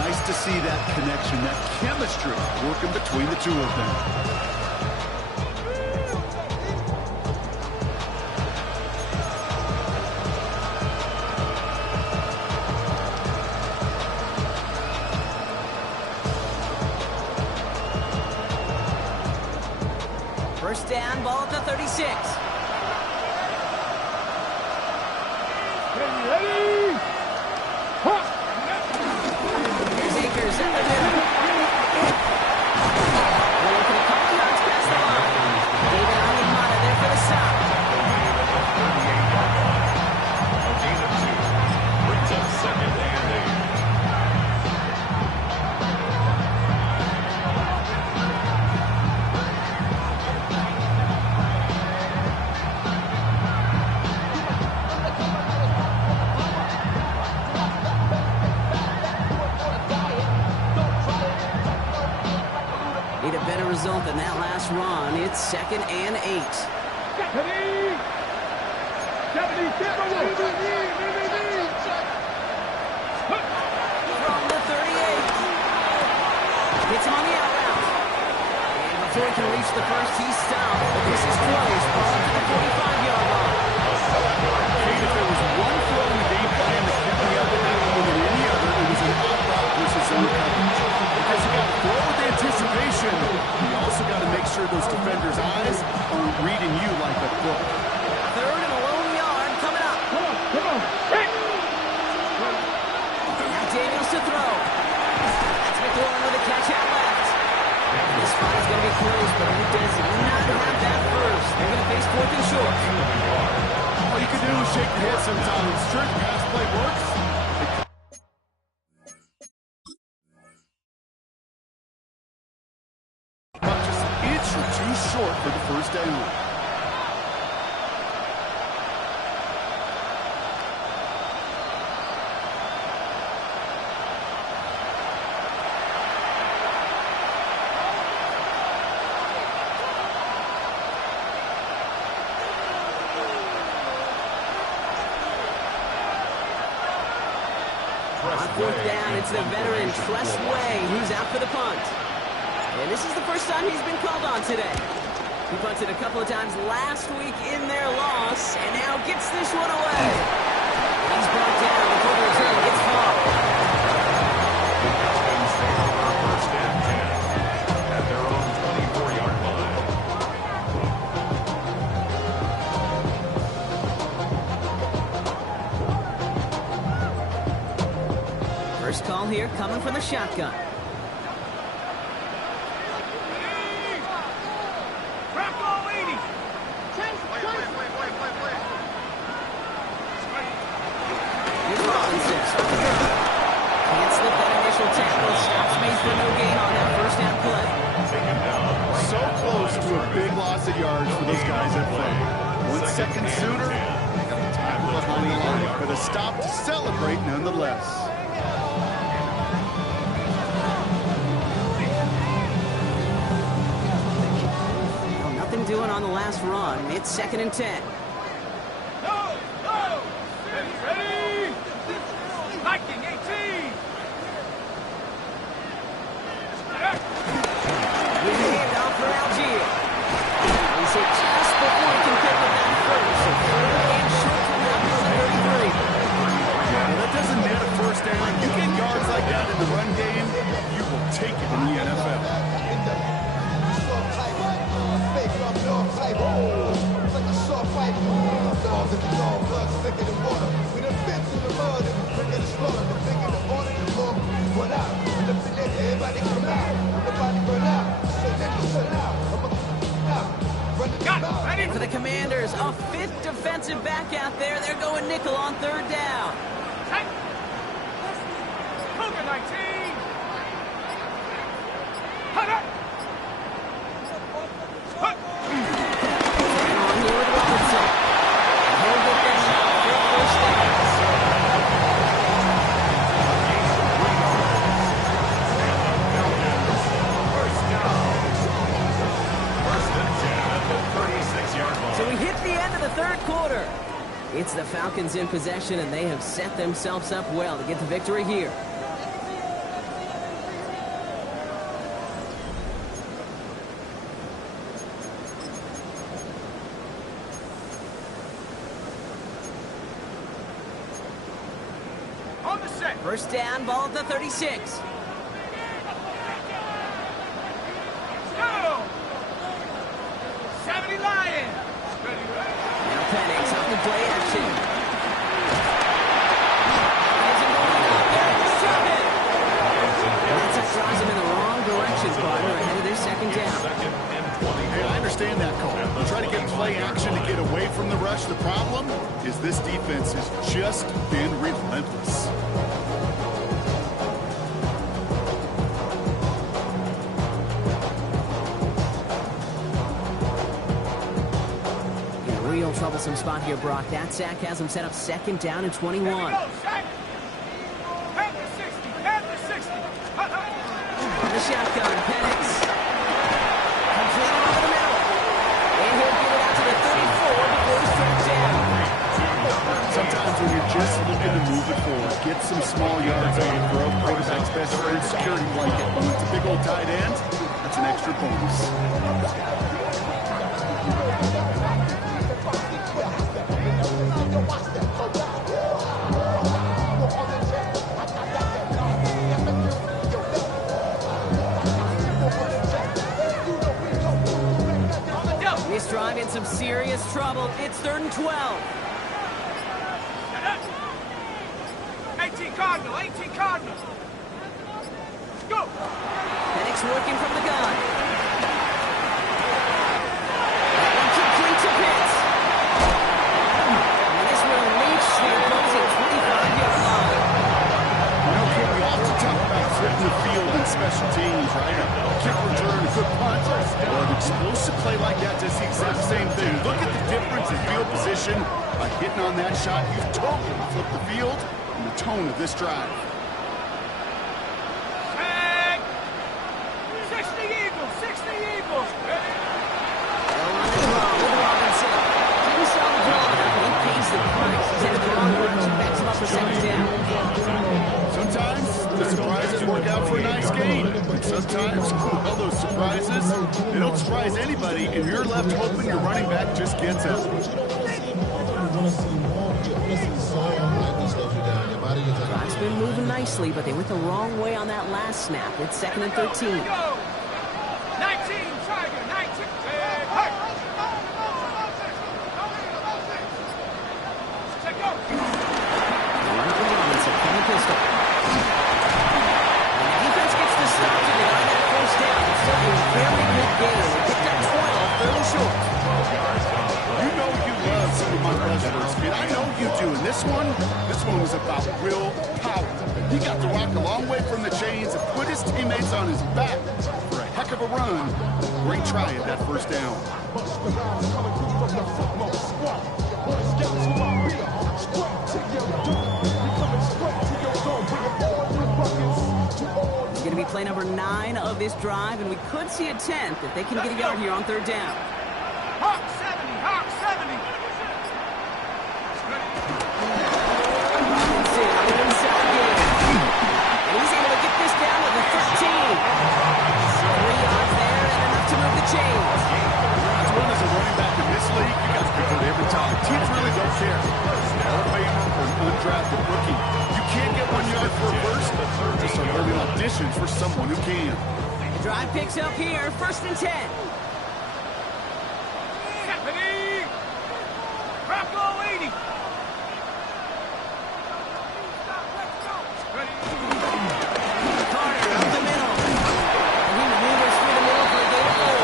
Nice to see that connection, that chemistry working between the two of them. First down, ball at the 36. Ready? Here's Akers at the middle. We're looking a couple yards past the line. David Onyemata there for the stop. A gain of 2. Brings up 2nd and 8. Need a better result than that last run. It's 2nd and 8. From the 38. Hits him on the out route. And before he can reach the first, he's stopped. But this is close. Ball up to the 45-yard line. Kate, if there was one throw in the game plan that kept me up at that more than any other, it was an out route versus zone coverage. Because you got to throw with anticipation, you also got to make sure those defenders' eyes aren't reading you like a book. 3rd and a lone yard coming up. Come on. Hey. Now Daniels to throw. That's McLaurin with a catch out left. This spot is going to be close, but he does not have that first. They're going to face 4th and short. All you can do is shake your head sometimes. Sure, pass play works. Just an inch or 2 short for the first down. On 4th down, it's the veteran Tress Way who's out for the punt. And this is the first time he's been called on today. He punted a couple of times last week in their loss, and now gets this one away. He's brought down before the return gets here, coming from the shotgun. Crack all 80. Here's Robinson. Can't slip that initial tackle. Stops made for no gain on that first down play. So close to a big loss of yards for those guys that play. 1 second sooner, time behind the line, but a stop to celebrate nonetheless. Well, nothing doing on the last run. It's 2nd and 10. No, no. Ready. Viking 18. With the handoff for Algier. He's hit just before he can pick up that first. So 3rd and short from that on the 33. Well, that doesn't net a first down. You get yards like that in the run game, you will take it in the NFL. And for the Commanders, a 5th defensive back out there. They're going nickel on 3rd down. Cougar 19. Hut up. And on here with Robinson. He'll get them now for first downs. So we hit the end of the 3rd quarter. It's the Falcons in possession, and they have set themselves up well to get the victory here. On the set. First down, ball at the 36. Go. 70 Lions. Now Penix on the play action. Has him going up there. Intercepted. That drives him in the wrong direction, partner, ahead of their 2nd down. Hey, I understand that call. Try to get play action to get away from the rush. The problem is this defense has just been relentless. In a real troublesome spot here, Brock. That sack has him set up 2nd down and 21. Here we go, Shaq. Panther 60. Panther 60. Hut, hut. On the shotgun, Penix. Completed over the middle. And he'll get it out to the 34 before he's struck down. Sometimes when you're just looking to move it forward, get some small yards on the throw, quarterback's best friend, security blanket. When it's a big old tight end, that's an extra bonus. This drive in some serious trouble. It's 3rd and 12. 18 Cardinal. 18 Cardinal. Go. Penix working from the gun. That one complete to Pitts. And this will reach the opposing 25-yard line. You know, Kid, we often talk about flipping the field in special teams, right? A kick return, a good punt. Well, an explosive play like that does the exact same thing. Look at the difference in field position. By hitting on that shot, you've totally flipped the field and the tone of this drive. Tag. 60 Eagles. 60 Eagles. They'll run the draw with Robinson. Didn't sell the draw enough, and he pays the price. He's headed the wrong direction. Backs him up for 2nd down. Sometimes the surprises work out for a nice game. But sometimes, well, those surprises, they don't surprise anybody, and you're left hoping your running back just gets out. Drive's been moving nicely, but they went the wrong way on that last snap. It's 2nd and 13. 19 Tiger. 19. Hey. Check go. Robinson from the pistol. one was about will power. He got the rock a long way from the chains and put his teammates on his back for a heck of a run. Great try at that first down. He's going to be play number 9 of this drive, and we could see a 10th if they can get it out here on third down. Hawk 70, Hawk 70. Robinson on the inside game. And he's able to get this down to the 13. 3 yards there and enough to move the chains. As well as a running back in this league, you got to convert every time. Teams really don't care. Hall of Famer or an undrafted rookie. You can't get 1 yard for a first, just start holding auditions for someone who can. The drive picks up here, 1st and 10. Stephanie! Bravo 80. Carter up the middle. And he maneuvers through the middle for a gain of 4.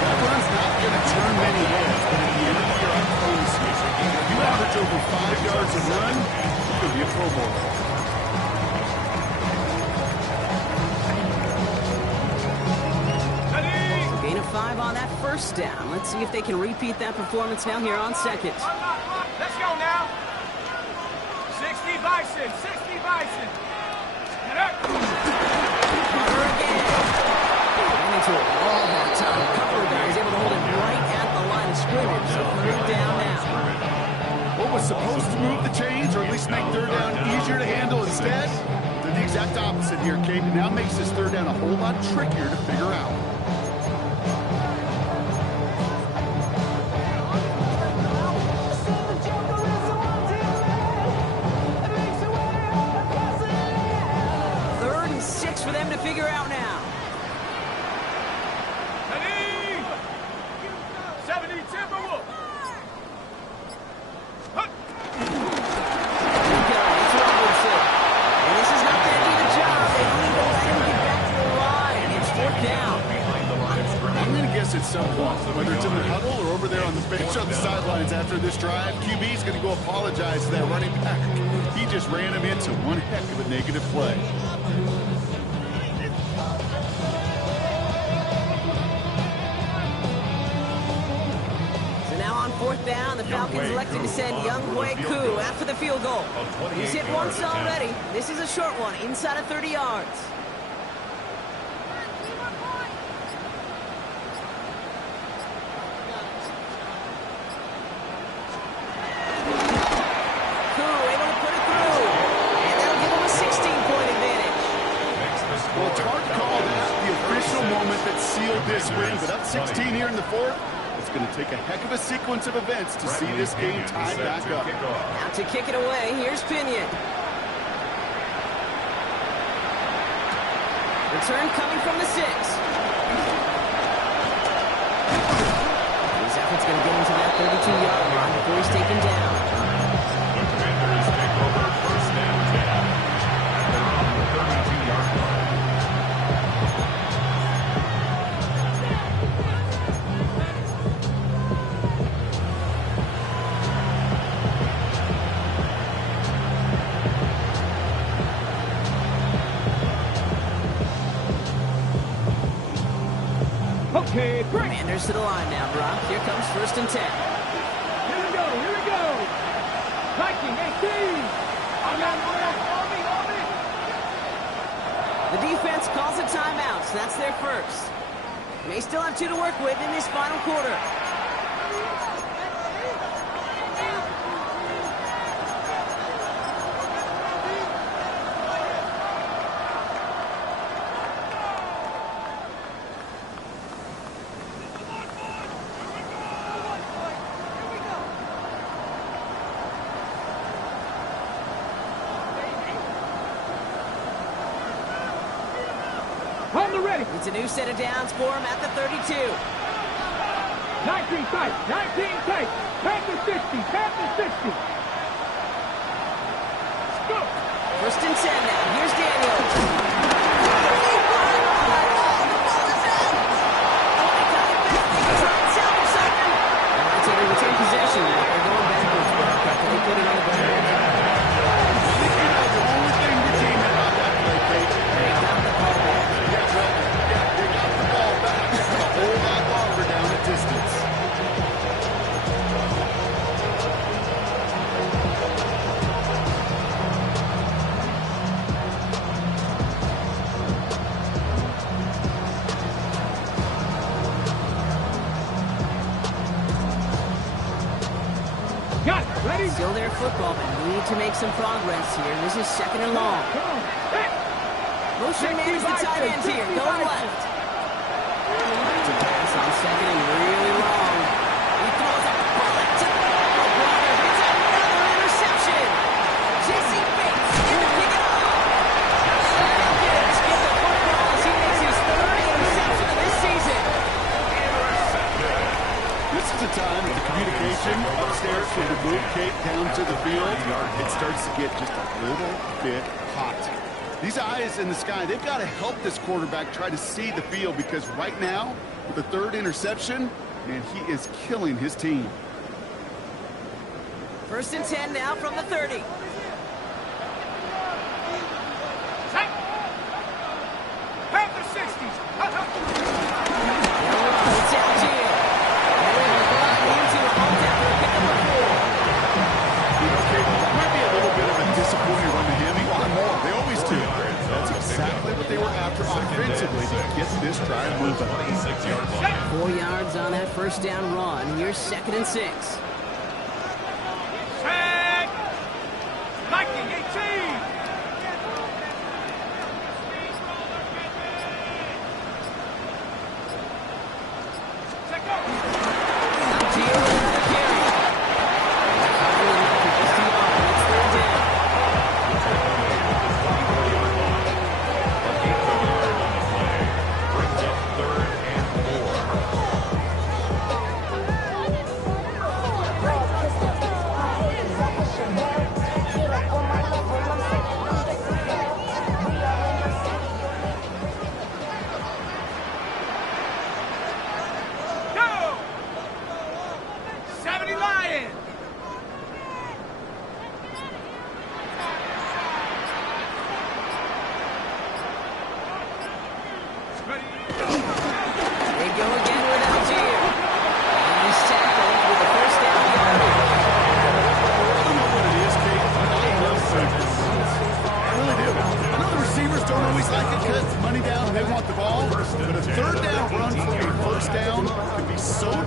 That run's not going to turn many heads, but at the end of the year, I promise you, if you average over 5 yards a run, you'll be a Pro Bowler. Gain of 5 on that 1st down. Let's see if they can repeat that performance now here on 2nd. Let's go now. 60 Bison, 60 Bison. And up. Carter again. Ran into a wall that time. Cover guy is able to hold it right at the line of scrimmage. So 3rd down now. What was supposed to move the chains, or at least make third down easier to handle instead, did the exact opposite here, Kate. It now makes this third down a whole lot trickier to figure out. For them to figure out now. 70 Timberwolf. It's Robinson. And this is not going to be the job. They don't even let him get back to the line. It's 4th down. I'm going to guess at some point, whether it's in the huddle or over there on the bench on the sidelines after this drive, QB's going to go apologize to that running back. He just ran him into one heck of a negative play. On 4th down, the Falcons elected to send Younghoe Koo after the field goal. He's hit once already. This is a short one, inside of 30 yards. Koo able to put it through. And that'll give him a 16-point advantage. Well, it's hard to call that the official moment that sealed this win, but up 16 here in the 4th. It's going to take a heck of a sequence of events to see this game tied back up. Now to kick it away, here's Pinion. Return coming from the 6. His effort's going to get him to that 32-yard line before he's taken down. The Commanders take over 1st and 10. And they're on the 32-yard line. Okay, break. Commanders to the line now, Brock. Here comes 1st and 10. Here we go, here we go. Viking 18. On me. The defense calls a timeout, so that's their first. May still have 2 to work with in this final quarter. On the ready. It's a new set of downs for him at the 32. 19 tight. 19 tight. Panther 60. Panther 60. Go. 1st and 10 now. Here's Daniels. Return possession. They're going backwards, but they put it on the ground. Still their football, but need to make some progress here. This is 2nd and long. Motion man is the tight end here, going left. It's a pass on 2nd and really long. He throws a bullet to O'Brien. It's another interception. J.C. Bates in to pick it up. Falcons get the football as he makes his 3rd interception of this season. This is the time of the communication upstairs from the move Kate down to the field. It starts to get just a little bit hot. These eyes in the sky, they've got to help this quarterback try to see the field, because right now, with the 3rd interception, man, he is killing his team. 1st and 10 now from the 30. Exactly what they were after offensively to get this drive moving. 4 yards on that 1st down run. Here's 2nd and 6. Viking 18.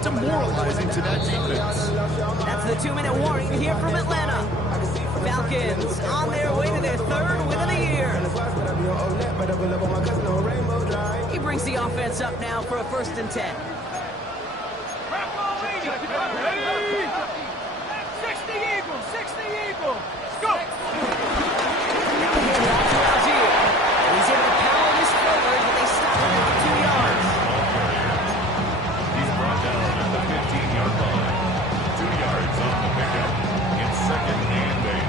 Demoralizing to that defense. That's the 2-minute warning here from Atlanta. Falcons on their way to their 3rd win of the year. He brings the offense up now for a 1st and 10. 60 Eagles, 60 Eagles. Go. He's able to power this forward, but they stop him at 2 yards. He's brought down at the 15-yard line. 2 yards on the pickup. It's 2nd and 8.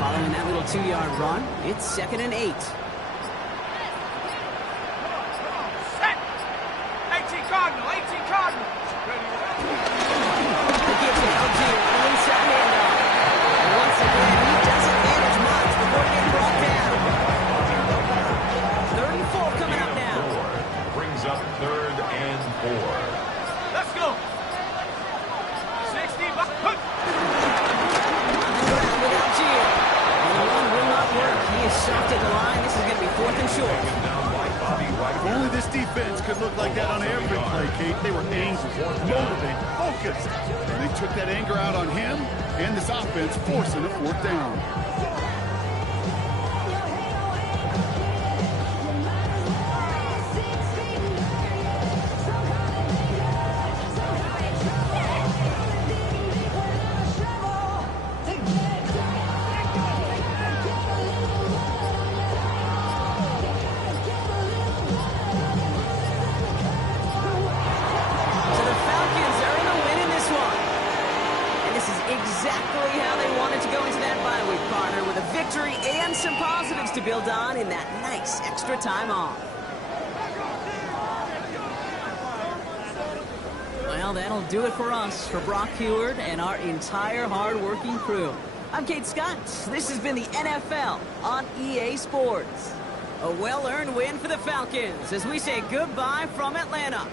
Following that little 2-yard run, it's 2nd and 8. Set. 18 Cardinals. They give to Algier on the inside handoff. And once again, he doesn't manage much before getting brought down. 3rd and 4 coming up now. Brings up 3rd and 4. Let's go. 60. With Algier. And the run will not work. He is soft at the line. This is going to be 4th and short. If only this defense could look like that on every play, Kate. They were angry, motivated, focused. And they took that anger out on him and this offense, forcing a 4th down. Exactly how they wanted to go into that bye week, partner, with a victory and some positives to build on in that nice extra time off. Well, that'll do it for us, for Brock Heward and our entire hard-working crew. I'm Kate Scott. This has been the NFL on EA Sports. A well-earned win for the Falcons as we say goodbye from Atlanta.